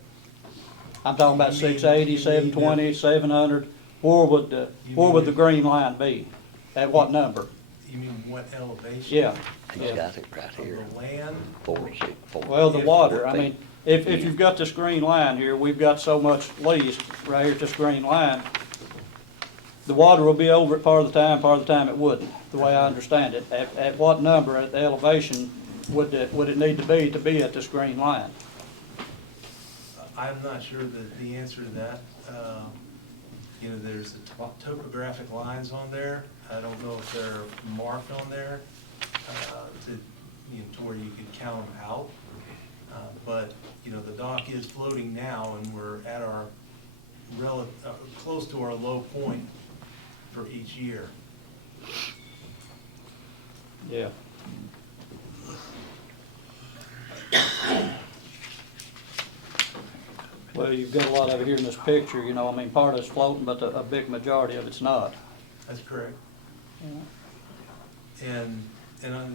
I'm talking about 680, 720, 700, where would the green line be? At what number? You mean what elevation? Yeah. He's got it right Of here, the land? 46, 40. Well, the water, I mean, if you've got this green line here, we've got so much leased right here, this green line, the water will be over it part of the time it wouldn't, the way I understand it. At what number, at the elevation, would it need to be at this green line? I'm not sure the answer to that. You know, there's the topographic lines on there. I don't know if they're marked on there to where you could count them out. But, you know, the dock is floating now, and we're at our close to our low point for each year. Yeah. Well, you've got a lot of it here in this picture, you know, I mean, part of it's floating, but a big majority of it's not. That's correct. Yeah. And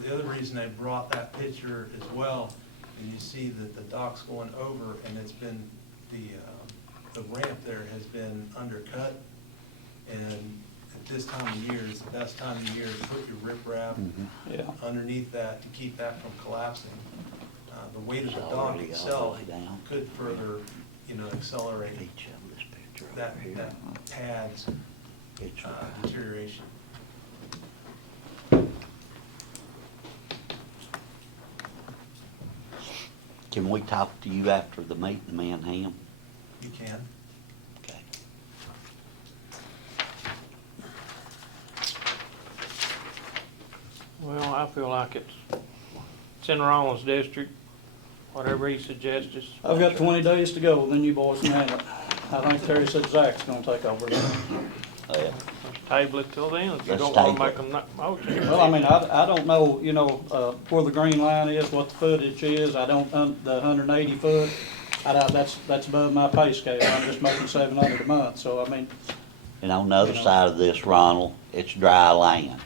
the other reason I brought that picture as well, and you see that the dock's going over, and it's been, the ramp there has been undercut, and at this time of year, it's the best time of year to put your riprap Yeah. underneath that to keep that from collapsing. The weight of the It's dock already all the itself way down. could further, you know, accelerate Each of this picture over that here. pad's It's deterioration. Can we talk to you after the meeting, Manham? You can. Okay. Well, I feel like it's in Ronald's district, whatever he suggests is. I've got 20 days to go, then you boys can handle it. I think Terry said Zach's gonna take over then. Yeah. Table it till then, if you Let's don't wanna table make it. a motion. Well, I mean, I don't know, you know, where the green line is, what the footage is, I don't, the 180 foot, that's above my pay scale, I'm just making 700 a month, so I mean, And on the other side of this, Ronald, it's dry land.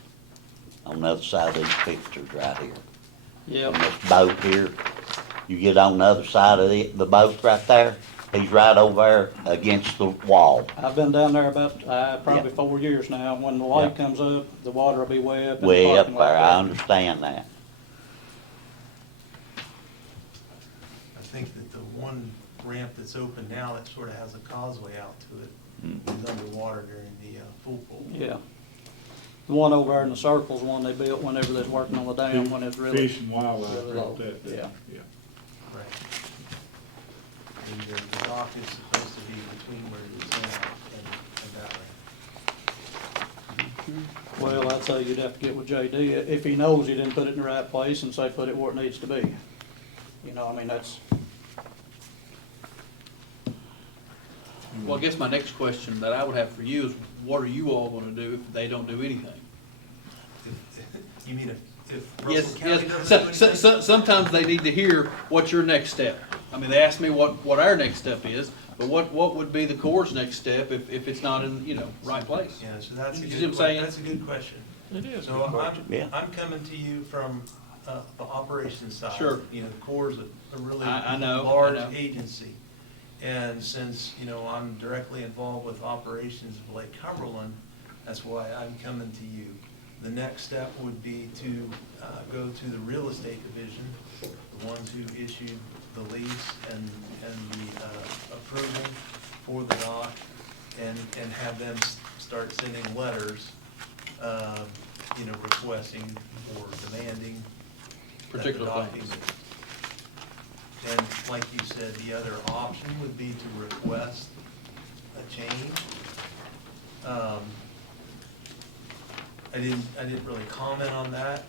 On the other side of these pictures right here. Yep. And this boat here, you get on the other side of the boat right there, he's right over there against the wall, I've been down there about, probably Yeah. 4 years now. When the lake Yeah. comes up, the water will be way up in the way up parking there, I lot. understand that. I think that the one ramp that's open now that sort of has a causeway out to it is underwater during the full pool. Yeah. The one over there in the circle's one they built whenever they was working on the dam when it's really. Fish and wildlife, really right low. that. Yeah. Yeah. Right. And the dock is supposed to be between where you stand and that ramp. Well, I'd say you'd have to get with JD if he knows he didn't put it in the right place and say put it where it needs to be. You know, I mean, that's, Well, I guess my next question that I would have for you is, what are you all gonna do if they don't do anything? You mean if Yes, Russell County yes, doesn't do anything? sometimes they need to hear what's your next step. I mean, they asked me what our next step is, but what would be the Corps' next step if it's not in, right place? Yeah, so that's a You see good, what I'm saying? that's a good question. It is. So Yeah. I'm coming to you from the operations side. Sure. The Corps is a really I know, I large know. agency. And since, I'm directly involved with operations of Lake Cumberland, that's why I'm coming to you. The next step would be to go to the real estate division, the ones who issued the lease and the approval for the dock, and have them start sending letters, requesting or demanding that the Particular dock things. be. And like you said, the other option would be to request a change. I didn't really comment on that.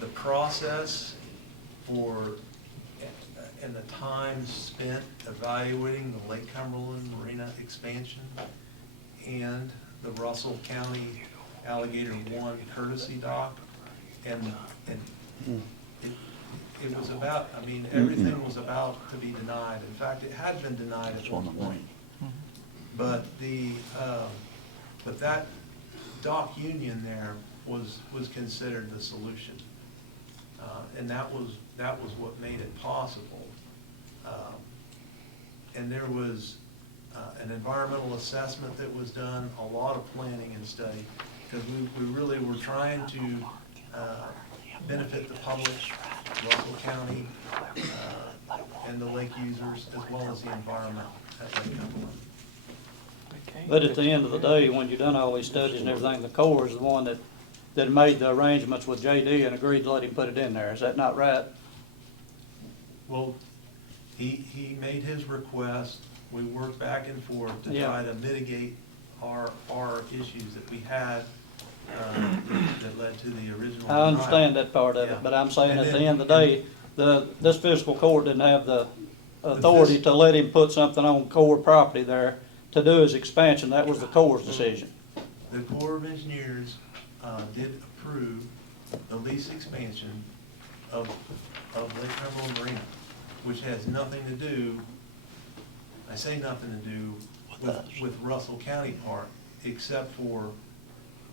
The process for, and the time spent evaluating the Lake Cumberland Marina expansion and the Russell County Alligator 1 courtesy dock, and it was about, everything was about to be denied. In fact, it had been denied at one point. But but that dock union there was considered the solution. And that was what made it possible. And there was an environmental assessment that was done, a lot of planning and study, because we really were trying to benefit the public, Russell County, and the lake users, as well as the environment at Lake Cumberland. but at the end of the day, when you've done all these studies and everything, the Corps is the one that made the arrangements with JD and agreed to let him put it in there. Is that not right? Well, he made his request, we worked back and forth to Yeah. try to mitigate our issues that we had, that led to the original I understand denial. that part of Yeah. it, but I'm saying And at the then- end of the day, this fiscal court didn't have the authority to let him put something on Corps property there to do his expansion. That was the Corps' decision. The Corps of Engineers did approve the lease expansion of Lake Cumberland Marina, which has nothing to do, I say nothing to do with Russell County Park, except for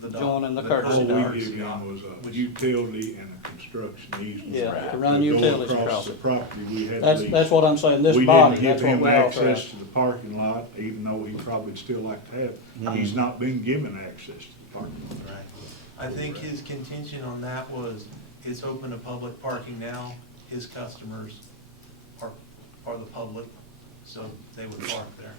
the dock. Joining the All courtesy we dock. gave him was a utility and a construction easement. Yeah, to run go utilities across the it. property we had That's leased. what I'm saying, this We body, didn't give that's what him we authorize. access to the parking lot, even though he probably would still like to have it. He's not been given access to the parking lot. Right. I think his contention on that was, it's open to public parking now, his customers are the public, so they would park there.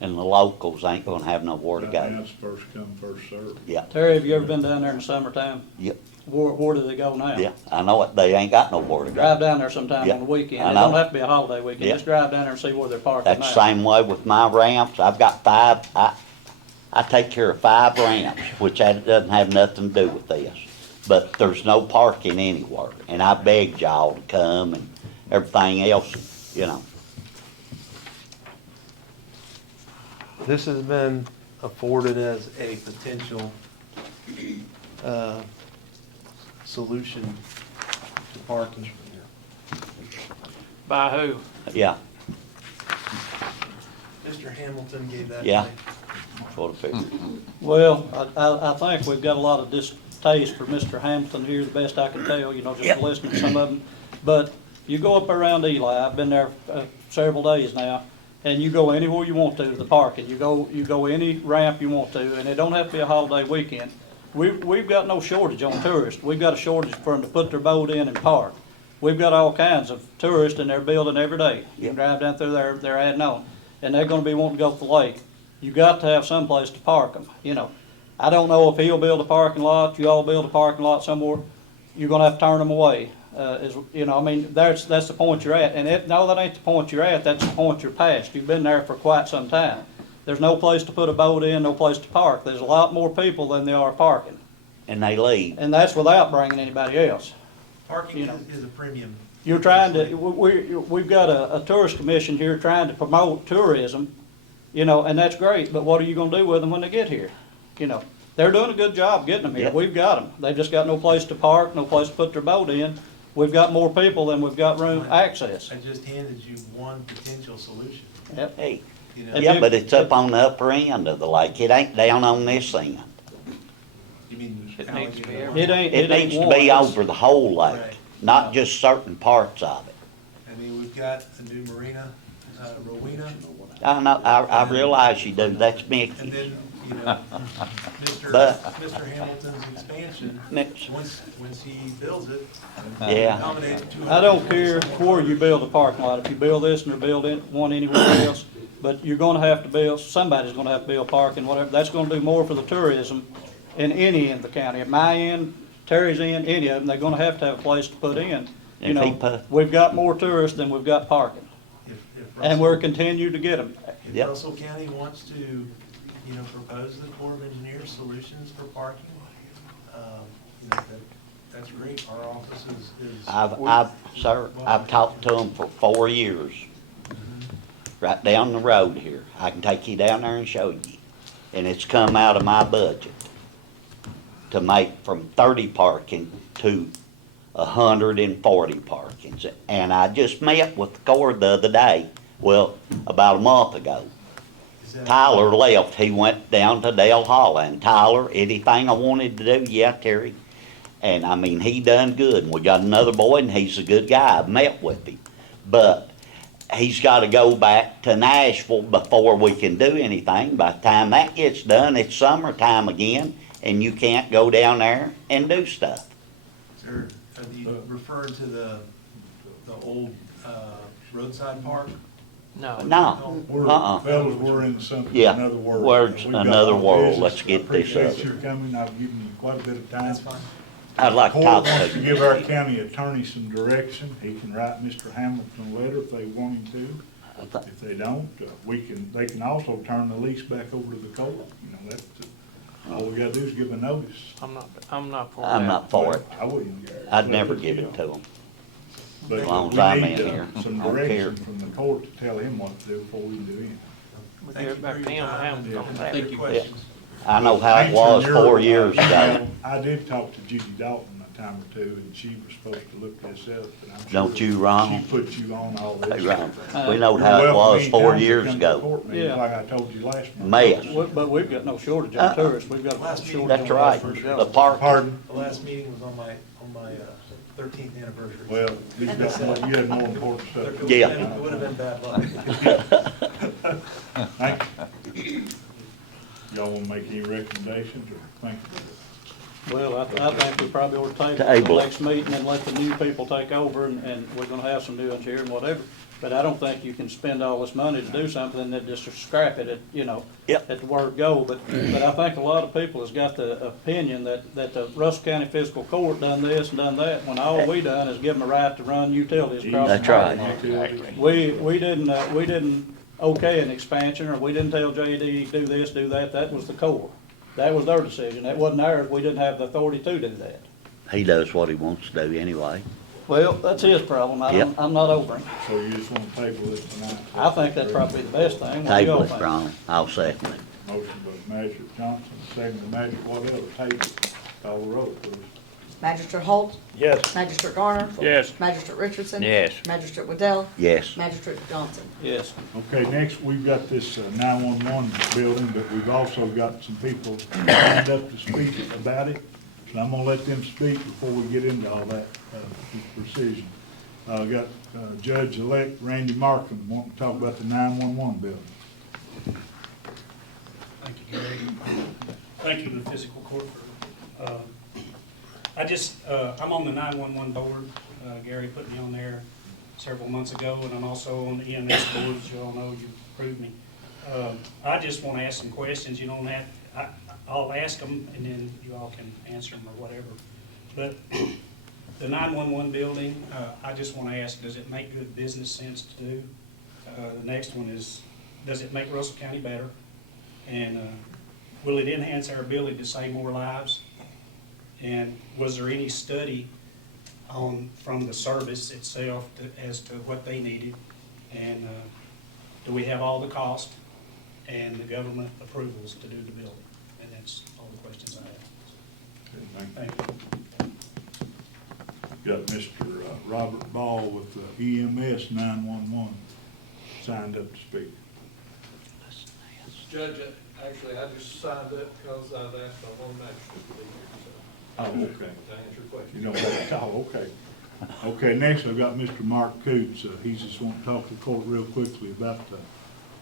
And the locals ain't gonna have nowhere to Right now, go. it's first come, first served. Yeah, Terry, have you ever been down there in the summertime? Yep. Where do they go now? yeah, I know it, they ain't got nowhere to Drive go. down there sometime Yeah, on the weekend. I It don't know. have to be a holiday weekend. Yeah. Just drive down there and see where they're parking now. That's the same way with my ramps, I've got 5, I take care of 5 ramps, which that doesn't have nothing to do with this. But there's no parking anywhere, and I begged y'all to come and everything else, This has been afforded as a potential solution to parking. By who? Yeah, Mr. Hamilton gave that to Yeah. me. for the figure. Well, I think we've got a lot of distaste for Mr. Hamilton here, the best I can tell, you know, just listening to some of them. But you go up around Eli, I've been there several days now, and you go anywhere you want to the parking. You go any ramp you want to, and it don't have to be a holiday weekend. We've got no shortage on tourists. We've got a shortage for them to put their boat in and park. We've got all kinds of tourists in their building every day. You can drive down through there, they're adding on, and they're gonna be wanting to go to the lake. You got to have some place to park them, you know. I don't know if he'll build a parking lot, you all build a parking lot somewhere, you're gonna have to turn them away. You know, I mean, that's the point you're at. And no, that ain't the point you're at, that's the point you're past. You've been there for quite some time. There's no place to put a boat in, no place to park. There's a lot more people than there are parking. And they leave. And that's without bringing anybody else. Parking You know. is a premium. You're trying to, we've got a tourist commission here trying to promote tourism, you know, and that's great, but what are you gonna do with them when they get here? You know, they're doing a good job getting them here. Yep. We've got them. They've just got no place to park, no place to put their boat in. We've got more people than we've got room access. I just handed you one potential solution. Yep. Hey, You know, yeah, but it's up on the upper end of the lake. It ain't down on this end. you mean It needs to be alligator everywhere. line? It needs to one. be It's- over the whole lake, Right. not just certain parts of it. I mean, we've got a new marina, Rowena, I know, I realize you do, that's me. and then, you know, But- Mr. Hamilton's expansion, Next. once he builds it. Yeah. accommodate I don't care 250 where you build a parking lot, if you build this and they're building one anywhere else, but you're gonna have to build, somebody's gonna have to build parking, whatever, that's gonna do more for the tourism in any end of the county, at my end, Terry's end, any of them, they're gonna have a place to put in. You If he know, put- we've got more tourists than we've got parking, If and we're continuing to get them. If Yep. Russell County wants to, you know, propose the Corps of Engineers solutions for parking, you know, that's great. Our office is. Sir, I've talked to him for 4 years. Right down the road here. I can take you down there and show you. And it's come out of my budget to make from 30 parking to 140 parkings. And I just met with the Corps the other day, well, about a month ago. Is that- Tyler left, he went down to Dale Holland. Tyler, anything I wanted to do, yeah, Terry. And I mean, he done good. And we got another boy and he's a good guy. I met with him. But he's gotta go back to Nashville before we can do anything. By the time that gets done, it's summertime again and you can't go down there and do stuff. Are you referring to the old roadside park? No. No, Fellas, we're in something, Yeah, another world. words, We've got another our world. business. Let's get I this appreciate up. your coming, I've given you quite a bit of time. That's fine. I'd like to talk Court wants to to you. give our county attorney some direction. He can write Mr. Hamilton a letter if they want him to. If they don't, they can also turn the lease back over to the court. You know, that's, all we gotta do is give a notice. I'm not for that. I'm not for it. I wouldn't. I'd never give it to him. But As long as we I'm need, in here. some I don't care. direction from the court to tell him what to do before we can do anything. We Thank give you it back for to your him, time. Hamilton on that. Thank you. Questions? I know how it was Answering 4 your, years ago. I did talk to Judy Dalton a time or two, and she was supposed to look this up, but I'm sure. Don't you, Ron? She put you on all this. Hey, Ron, we You're know how it welcome was 4 anytime to years come to ago. court meetings, Yeah. like I told you last month. Mess. But we've got no shortage on tourists, we've got a shortage on That's right. places to The go. park. Pardon? The last meeting was on my 13th anniversary. Well, you had more important stuff. Yeah. It would have been bad luck. Thank you. Y'all wanna make any recommendations, or thank you? Well, I think we probably ought to table it Table till it. the next meeting and let the new people take over, and we're gonna have some doings here and whatever. But I don't think you can spend all this money to do something and then just scrap it at, you know, Yep. at the word go. But I think a lot of people has got the opinion that the Russell County Fiscal Court done this and done that, when all we done is give them a right to run utilities across the That's right. property line. We didn't okay an expansion, or we didn't tell JD do this, do that. That was the Corps. That was their decision. That wasn't ours. We didn't have the authority to do that. He does what he wants to do anyway. Well, that's his problem. Yep. I'm not over him. So you just wanna table this tonight? I think that'd probably be the best thing. What do y'all Table it, think? Ron. I'll second it. Motion by Magistrate Johnson, second by Magistrate Waddell, table, call the roll, please. Magistrate Holt, Yes. Magistrate Garner, Yes. Magistrate Richardson. Yes. Magistrate Waddell, Yes. Magistrate Johnson. Yes. Okay, next, we've got this 911 building, but we've also got some people lined up to speak about it. And I'm gonna let them speak before we get into all that with precision. Got Judge-elect Randy Markham wanting to talk about the 911 building. Thank you, Gary. Thank you to the Fiscal Court for, I'm on the 911 board. Gary put me on there several months ago, and I'm also on the EMS board, as you all know, you approved me. I just want to ask some questions. You don't have, I'll ask them, and then you all can answer them or whatever. But the 911 building, I just want to ask, does it make good business sense to do? The next one is, does it make Russell County better? And will it enhance our ability to save more lives? And was there any study from the service itself as to what they needed? And do we have all the cost and the government approvals to do the building? And that's all the questions I have. Okay, Thank you. Got Mr. Robert Ball with the EMS 911 signed up to speak. Judge, actually, I just signed up because I've asked my one magistrate to be here, Oh, okay. so, to answer your question. You know what? Oh, okay. Okay, next I've got Mr. Mark Coots. He's just wanting to talk to the court real quickly about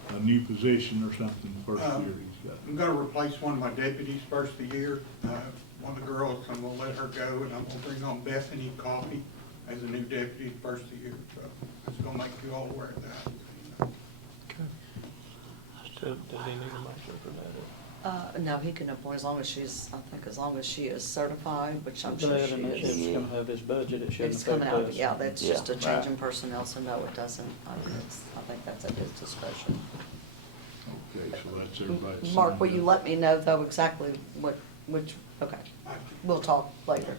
a new position or something the first year he's got. I'm gonna replace one of my deputies first of the year. One of the girls, I'm gonna let her go, and I'm gonna bring on Bethany Coffey as a new deputy first of the year, so it's gonna make you all aware of that. Does he need a motion for that? No, he can appoint as long as I think as long as she is certified, which I'm sure But she it's is. gonna have his budget, it shouldn't It's coming affect out, us. yeah, that's just a Yeah, change right. in personnel, so no, it doesn't. I think that's at his discretion. Okay, so that's everybody. Mark, will you let me know though exactly okay, we'll talk later.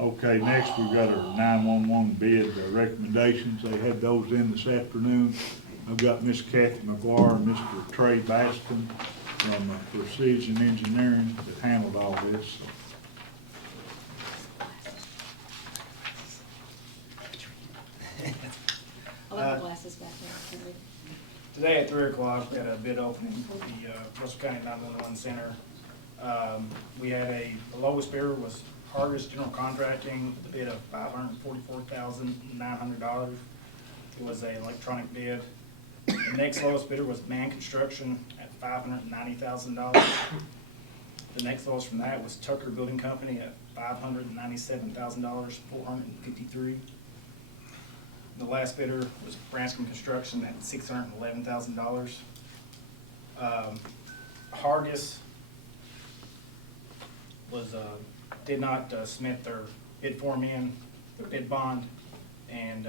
Okay, next we've got our 911 bid recommendations. They had those in this afternoon. I've got Miss Kathy McGuire and Mr. Trey Baston from Precision Engineering that handled all this. I'll have the glasses back there. I can't read. Today at 3 o'clock, we had a bid opening for the Russell County 911 Center. We had the lowest bidder was Hargis General Contracting, with a bid of $544,900. It was an electronic bid. The next lowest bidder was Man Construction at $590,000. The next lowest from that was Tucker Building Company at $597,000, $453. The last bidder was Branscombe Construction at $611,000. Hargis was, did not submit their bid form in, their bid bond, and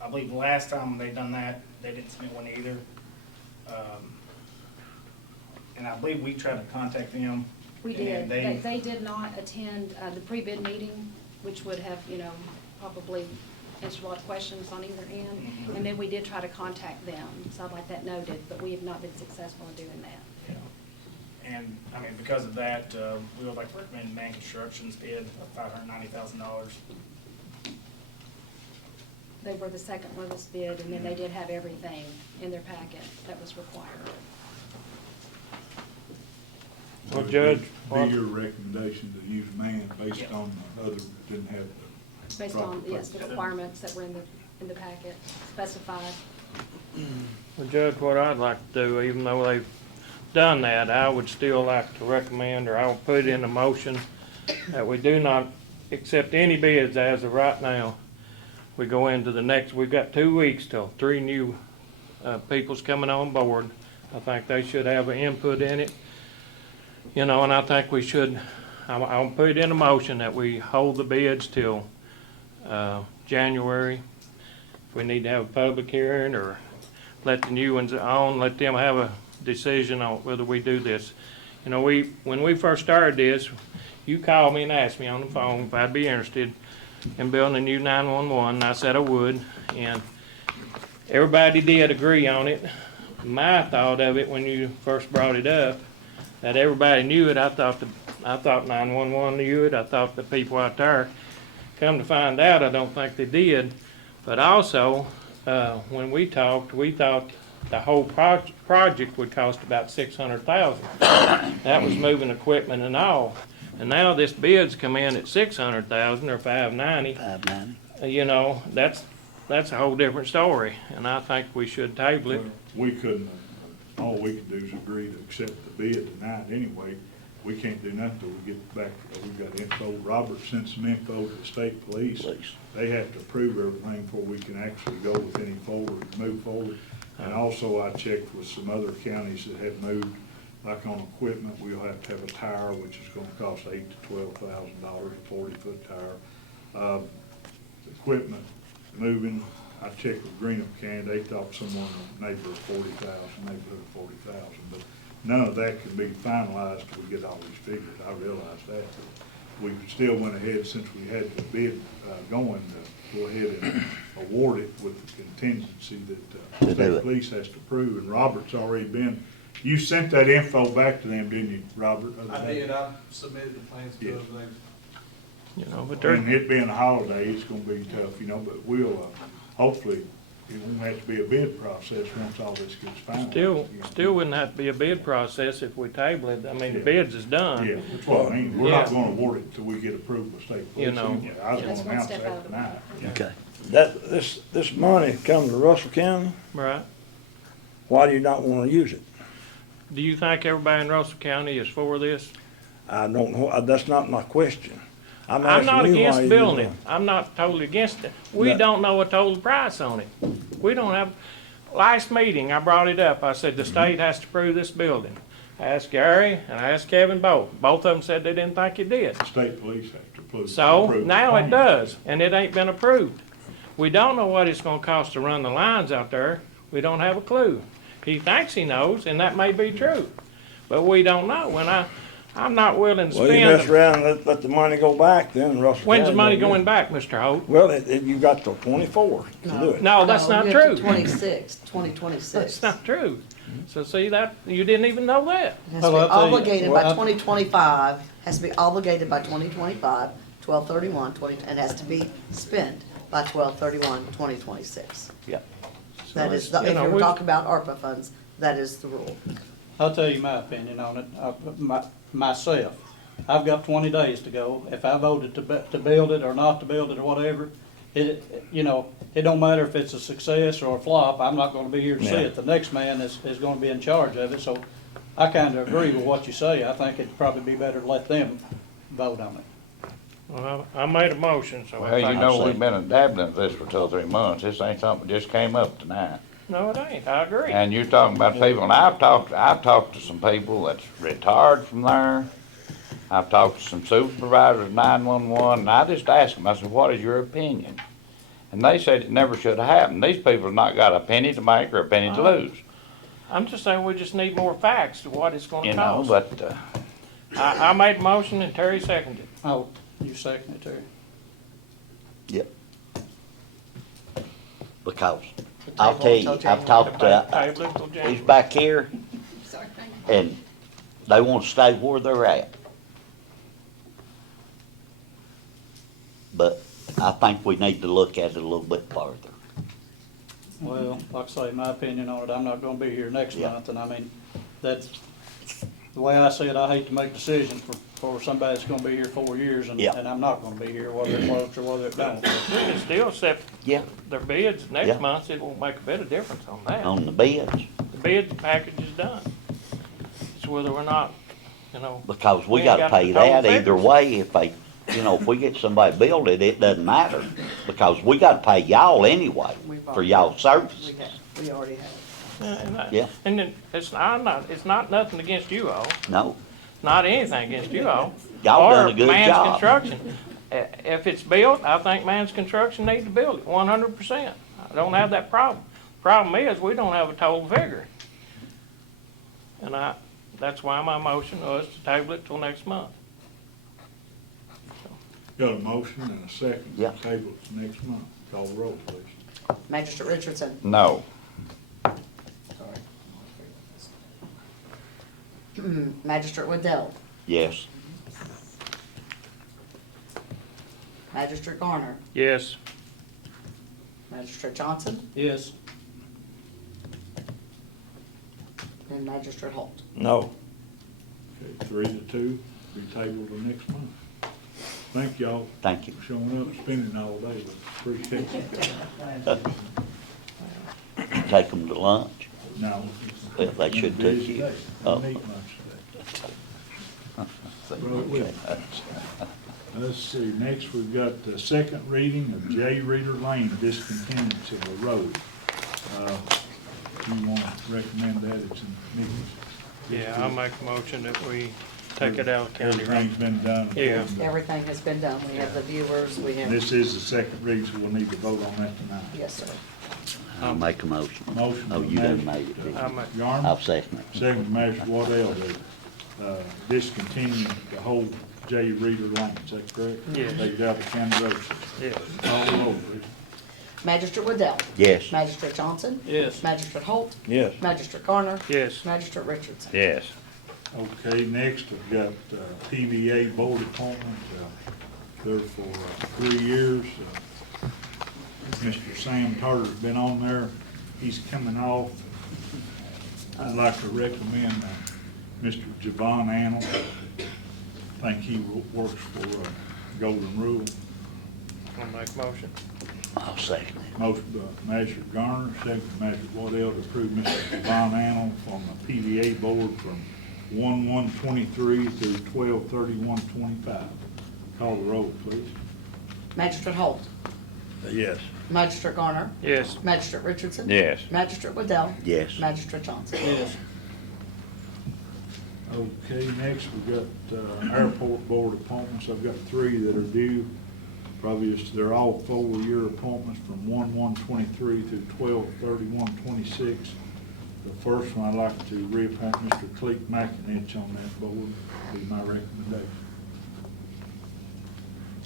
I believe the last time they done that, they didn't submit one either. And I believe we tried to contact them. We and did. They did not attend the pre-bid meeting, which would have, probably answered a lot of questions on either end. And then we did try to contact them, so I'd like that noted, but we have not been successful in doing that. Yeah. And, because of that, we would like to recommend Man Construction's bid of $590,000. They were the second lowest bid, and then they did have everything in their packet that was required. So Well, it'd Judge, Be your recommendation to use Man based on the other, didn't have the. Based on, proper yes, the purpose. requirements that were in the packet specified. Well, Judge, what I'd like to do, even though they've done that, I would still like to recommend, or I will put in a motion that we do not accept any bids as of right now. We go into the next, we've got 2 weeks till 3 new people's coming on board. I think they should have an input in it. And I think we should, I'll put it in a motion that we hold the bids till January. If we need to have a public hearing or let the new ones on, let them have a decision on whether we do this. When we first started this, you called me and asked me on the phone if I'd be interested in building a new 911, and I said I would, and everybody did agree on it. My thought of it when you first brought it up, that everybody knew it, I thought I thought 911 knew it, I thought the people out there. Come to find out, I don't think they did. But also, when we talked, we thought the whole project would cost about $600,000. That was moving equipment and all. And now this bid's come in at $600,000 or $590. $590. You know, that's a whole different story, and I think we should table it. Well, we couldn't, all we could do is agree to accept the bid tonight anyway. We can't do nothing till we get back, we've got info, Robert sent some info to the state police. They have to approve everything before we can actually go with any forward, move forward. And also I checked with some other counties that have moved, like on equipment, we'll have to have a tire, which is gonna cost $8,000 to $12,000, a 40-foot tire. Equipment moving, I checked with Greenup County, they thought somewhere in the neighborhood of 40,000, but none of that can be finalized till we get all these figures. I realize that, but we still went ahead, since we had the bid going, to go ahead and award it with the contingency that the state police has to prove. And Robert's already been, you sent that info back to them, didn't you, Robert? I did, I submitted the plans to them. You know, but And it being a holiday, it's gonna be tough, you know, but we'll, hopefully, it won't have to be a bid process once all this gets finalized. Still wouldn't have to be a bid process if we table it. I mean, the bids is done. Yeah, that's what I mean, we're not gonna award it until we get approval of state police. You know. Anyway. I was gonna announce that tonight. Okay. This money come to Russell County, Right. why do you not wanna use it? Do you think everybody in Russell County is for this? I don't know, that's not my question. I'm asking not you why against you building it. don't. I'm not totally against it. We No. don't know a total price on it. We don't have, last meeting, I brought it up. I said, the state has to approve this building. I asked Gary and I asked Kevin both. Both of them said they didn't think it did. The state police have to approve. So approve the now it plan. does, and it ain't been approved. We don't know what it's gonna cost to run the lines out there. We don't have a clue. He thinks he knows, and that may be true, but we don't know. And I'm not willing to Well, you mess spend. around and let the money go back, then Russell County. When's the money don't going get it. back, Mr. Holt? Well, you got till 24 to do it. No, that's not you have true. to 2026. That's not true. So see that, you didn't even know that. It has to be obligated by 2025, has to be obligated by 2025, 12/31/20, and has to be spent by 12/31/2026. Yep. That is, you if know, you're we- talking about ARPA funds, that is the rule. I'll tell you my opinion on it, myself. I've got 20 days to go. If I voted to build it or not to build it or whatever, it don't matter if it's a success or a flop, I'm not gonna be here to see it. The next man is gonna be in charge of it, so I kinda agree with what you say. I think it'd probably be better to let them vote on it. Well, I made a motion, so. Well, you know, we've been dabbling at this for 2 or 3 months. This ain't something that just came up tonight. No, it ain't. I agree. And you're talking about people, and I've talked to some people that's retired from there. I've talked to some supervisors of 911, and I just asked them, I said, what is your opinion? And they said it never should have happened. These people have not got a penny to make or a penny to lose. I'm just saying we just need more facts to what it's gonna You know, cost. but, I made a motion and Terry seconded it. Oh, you second it, Terry? Yep. Because, I'll tell you, I've talked to, Table it till he's January. back here, and they want to stay where they're at. But I think we need to look at it a little bit farther. Well, like I say, my opinion on it, I'm not gonna be here next month, and I mean, that's, the way I see it, I hate to make decisions for somebody that's gonna be here 4 years, and I'm not gonna be here, whether it works or whether it don't. We can still accept Yeah. their bids Yeah. next month. It won't make a bit of difference on that. On the bids, The bid package is done. It's whether or not, you know. because we ain't gotta got pay the total that either figures. way. If they, if we get somebody to build it, it doesn't matter, because we gotta pay y'all anyway for y'all's services. We already have. Yeah. And then it's not nothing against you all. No, Not anything against you all. Y'all done Or a good Man's job. Construction. If it's built, I think Man's Construction needs to build it 100%. I don't have that problem. Problem is, we don't have a total figure. And that's why my motion was to table it till next month. Got a motion and a second. Yeah. Table it to next month. Call the roll, please. Magistrate Richardson. no. Magistrate Waddell. yes, Magistrate Garner, Yes. Magistrate Johnson, Yes. and Magistrate Holt. No. Okay, 3-2, be tabled the next month. Thank y'all. Thank you. For showing up, spending all day, appreciate it. Take them to lunch. No. Well, they should take you. Oh. Don't eat much today. Right with it. Let's see, next we've got the second reading of J. Reader Lane discontinuance of the road. You want to recommend that, it's in Nichols? Yeah, I'll make a motion that we take it out of county road. Everything's been done. Yeah. Everything has been done. We have the viewers, we have, This is the second reading, so we'll need to vote on that tonight. yes, sir. I'll make a motion. Motion Oh, by you done Magistrate made it, didn't I'll you? make, Garner, I'll second it. second by Magistrate Waddell, to discontinue the whole J. Reader Lane, is that correct? Yes. Take it out of the county road system. yes. Call the roll, please. Magistrate Waddell, Yes. Magistrate Johnson, Yes. Magistrate Holt, Yes. Magistrate Garner, Yes. Magistrate Richardson. Yes. Okay, next we've got PVA board appointment. They're for 3 years. Mr. Sam Tarter's been on there. He's coming off. I'd like to recommend Mr. Javon Annell. I think he works for Golden Rule. I'll make a motion. I'll second it. Motion by Magistrate Garner, second by Magistrate Waddell to approve Mr. Javon Annell from the PVA board from 1/1/23 through 12/31/25. Call the roll, please. Magistrate Holt, Yes. Magistrate Garner, Yes. Magistrate Richardson. Yes. Magistrate Waddell, Yes. Magistrate Johnson. Yes. Okay, next we've got airport board appointments. I've got 3 that are due. Probably just, they're all 4-year appointments from 1/1/23 through 12/31/26. The first one, I'd like to reappoint Mr. Cleek McInich on that board, be my recommendation.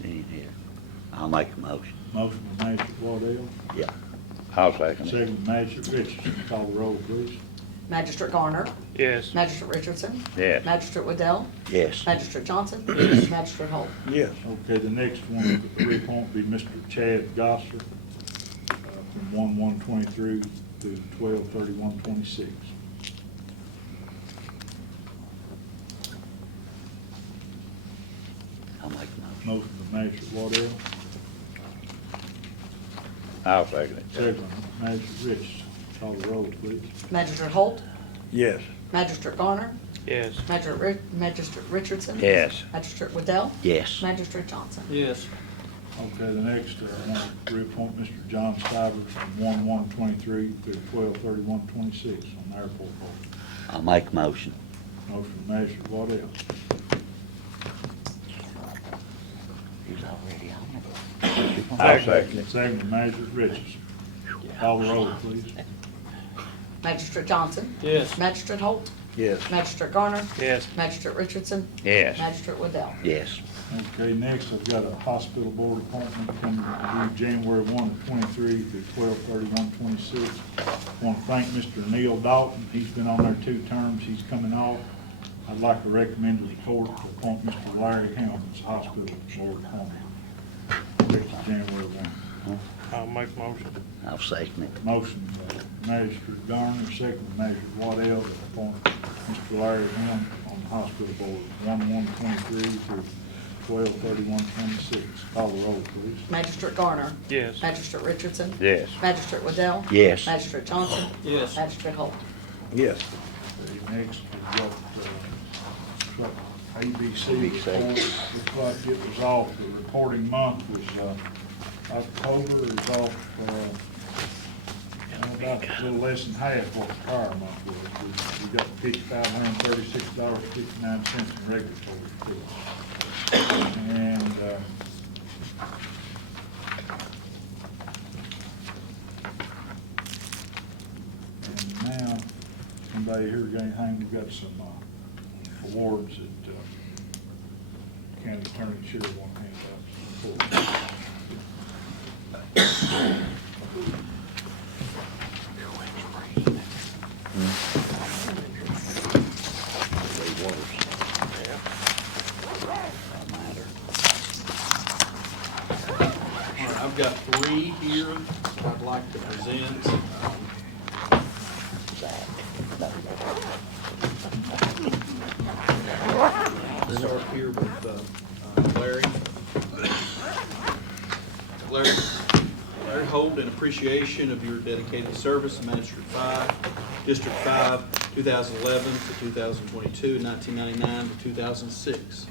In here. I'll make a motion. Motion by Magistrate Waddell, Yeah. I'll second it. second by Magistrate Richardson. Call the roll, please. Magistrate Garner, Yes. Magistrate Richardson, Yes. Magistrate Waddell, Yes. Magistrate Johnson, Magistrate Holt. Yes. Okay, the next one to reappoint will be Mr. Chad Gosser from 1/1/23 to 12/31/26. I'll make a motion. Motion by Magistrate Waddell, I'll second it. second by Magistrate Richardson. Call the roll, please. Magistrate Holt, Yes. Magistrate Garner, Yes. Magistrate Richardson. Yes. Magistrate Waddell, Yes. Magistrate Johnson. Yes. Okay, the next, I want to reappoint Mr. John Stivers from 1/1/23 through 12/31/26 on the airport board. I'll make a motion. Motion by Magistrate Waddell, He's already on it. I'll second it. second by Magistrate Richardson. Call the roll, please. Magistrate Johnson, Yes. Magistrate Holt, Yes. Magistrate Garner, Yes. Magistrate Richardson, Yes. Magistrate Waddell. Yes. Okay, next I've got a hospital board appointment coming due January 1/23 through 12/31/26. Want to thank Mr. Neil Dalton. He's been on there 2 terms. He's coming off. I'd like to recommend to the court to appoint Mr. Larry Holt as hospital board appointment. Effective January 1. I'll make a motion. I'll second it. Motion by Magistrate Garner, second by Magistrate Waddell to appoint Mr. Larry Holt on the hospital board 1/1/23 through 12/31/26. Call the roll, please. Magistrate Garner, Yes. Magistrate Richardson, Yes. Magistrate Waddell, Yes. Magistrate Johnson, Yes. Magistrate Holt. Yes. Okay, next we've got, ABC report. Looks like it was off, the reporting month was, October is off, about a little less than half what the prior month was. We got $5,536.59 in regulatory fees. And, now, somebody here got anything, we've got some, awards that, county attorney should have want to hand out. three here I'd like to present. Start here with Larry. Larry Holt, in appreciation of your dedicated service in Magistrate 5, District 5, 2011 to 2022, 1999 to 2006.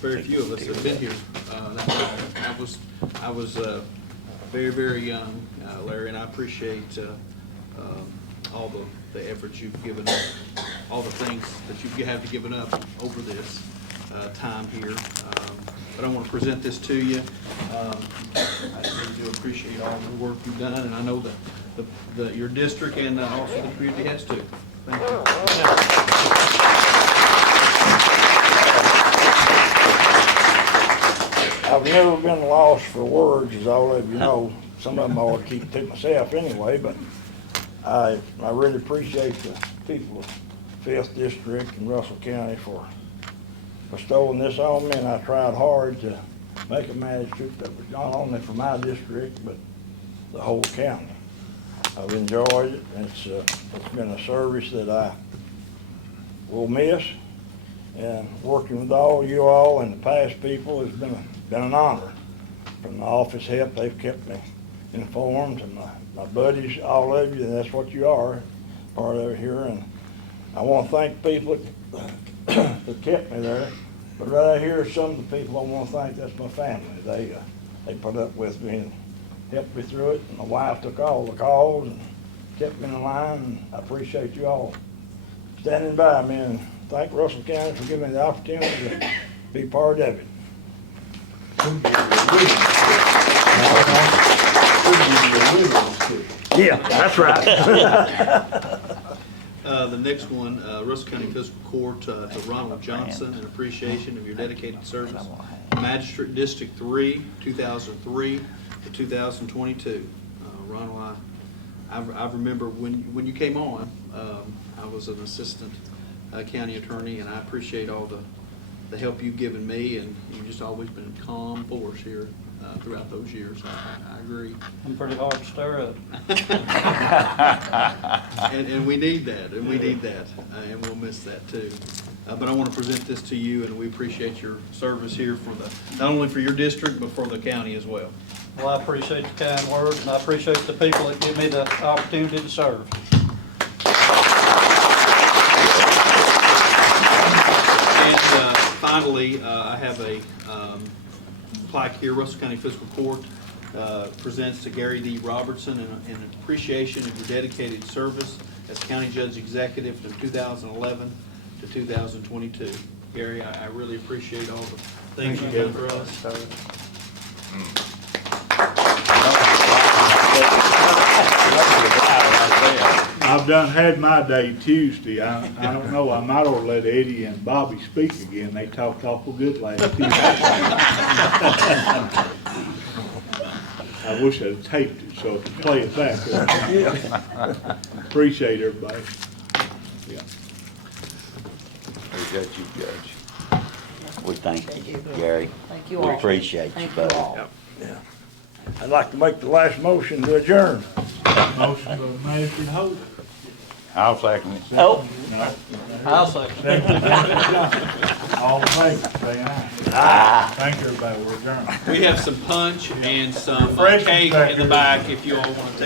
Very few of us have been here that long. I was very, very young, Larry, and I appreciate all the efforts you've given up, all the things that you have given up over this time here. But I want to present this to you. I really do appreciate all the work you've done, and I know that your district and also the community has too. Thank you. I've never been lost for words, as all of you know. Some of them I ought to keep to myself anyway, but I really appreciate the people of 5th District and Russell County for bestowing this on me, and I tried hard to make a magistrate that was not only for my district, but the whole county. I've enjoyed it, and it's been a service that I will miss, and working with all you all and the past people has been an honor. From the office help, they've kept me informed, and my buddies, all of you, and that's what you are, part of it here. And I want to thank people that kept me there. But right here, some of the people I want to thank, that's my family. They put up with me and helped me through it. And my wife took all the calls and kept me in line, and I appreciate you all standing by me, and thank Russell County for giving me the opportunity to be part of it. Yeah, that's right. The next one, Russell County Fiscal Court to Ronald Johnson, in appreciation of your dedicated service. Magistrate District 3, 2003 to 2022. Ronald, I remember when you came on, I was an assistant county attorney, and I appreciate all the help you've given me, and you've just always been a calm force here throughout those years. I agree. I'm pretty hard to stir up. And we need that, and and we'll miss that too. But I want to present this to you, and we appreciate your service here for not only for your district, but for the county as well. Well, I appreciate the kind words, and I appreciate the people that give me the opportunity to serve. And finally, I have a plaque here. Russell County Fiscal Court presents to Gary D. Robertson in appreciation of your dedicated service as County Judge Executive from 2011 to 2022. Gary, I really appreciate all the things you've done for us. I've done had my day Tuesday. I don't know, I might ought to let Eddie and Bobby speak again. They talked awful good last Tuesday. I wish I'd taped it so I could play it back. Appreciate everybody. Yeah. We got you, Judge. We thank you, Gary. Thank you We all. appreciate you, Thank buddy. you all. Yeah. I'd like to make the last motion to adjourn. Motion by Magistrate Holt. I'll second it. Oh, No. I'll second. All in favor, say aye. Thank you, everybody. We're adjourned. We have some punch and some Refreshments cake back in the here. back if you all want to take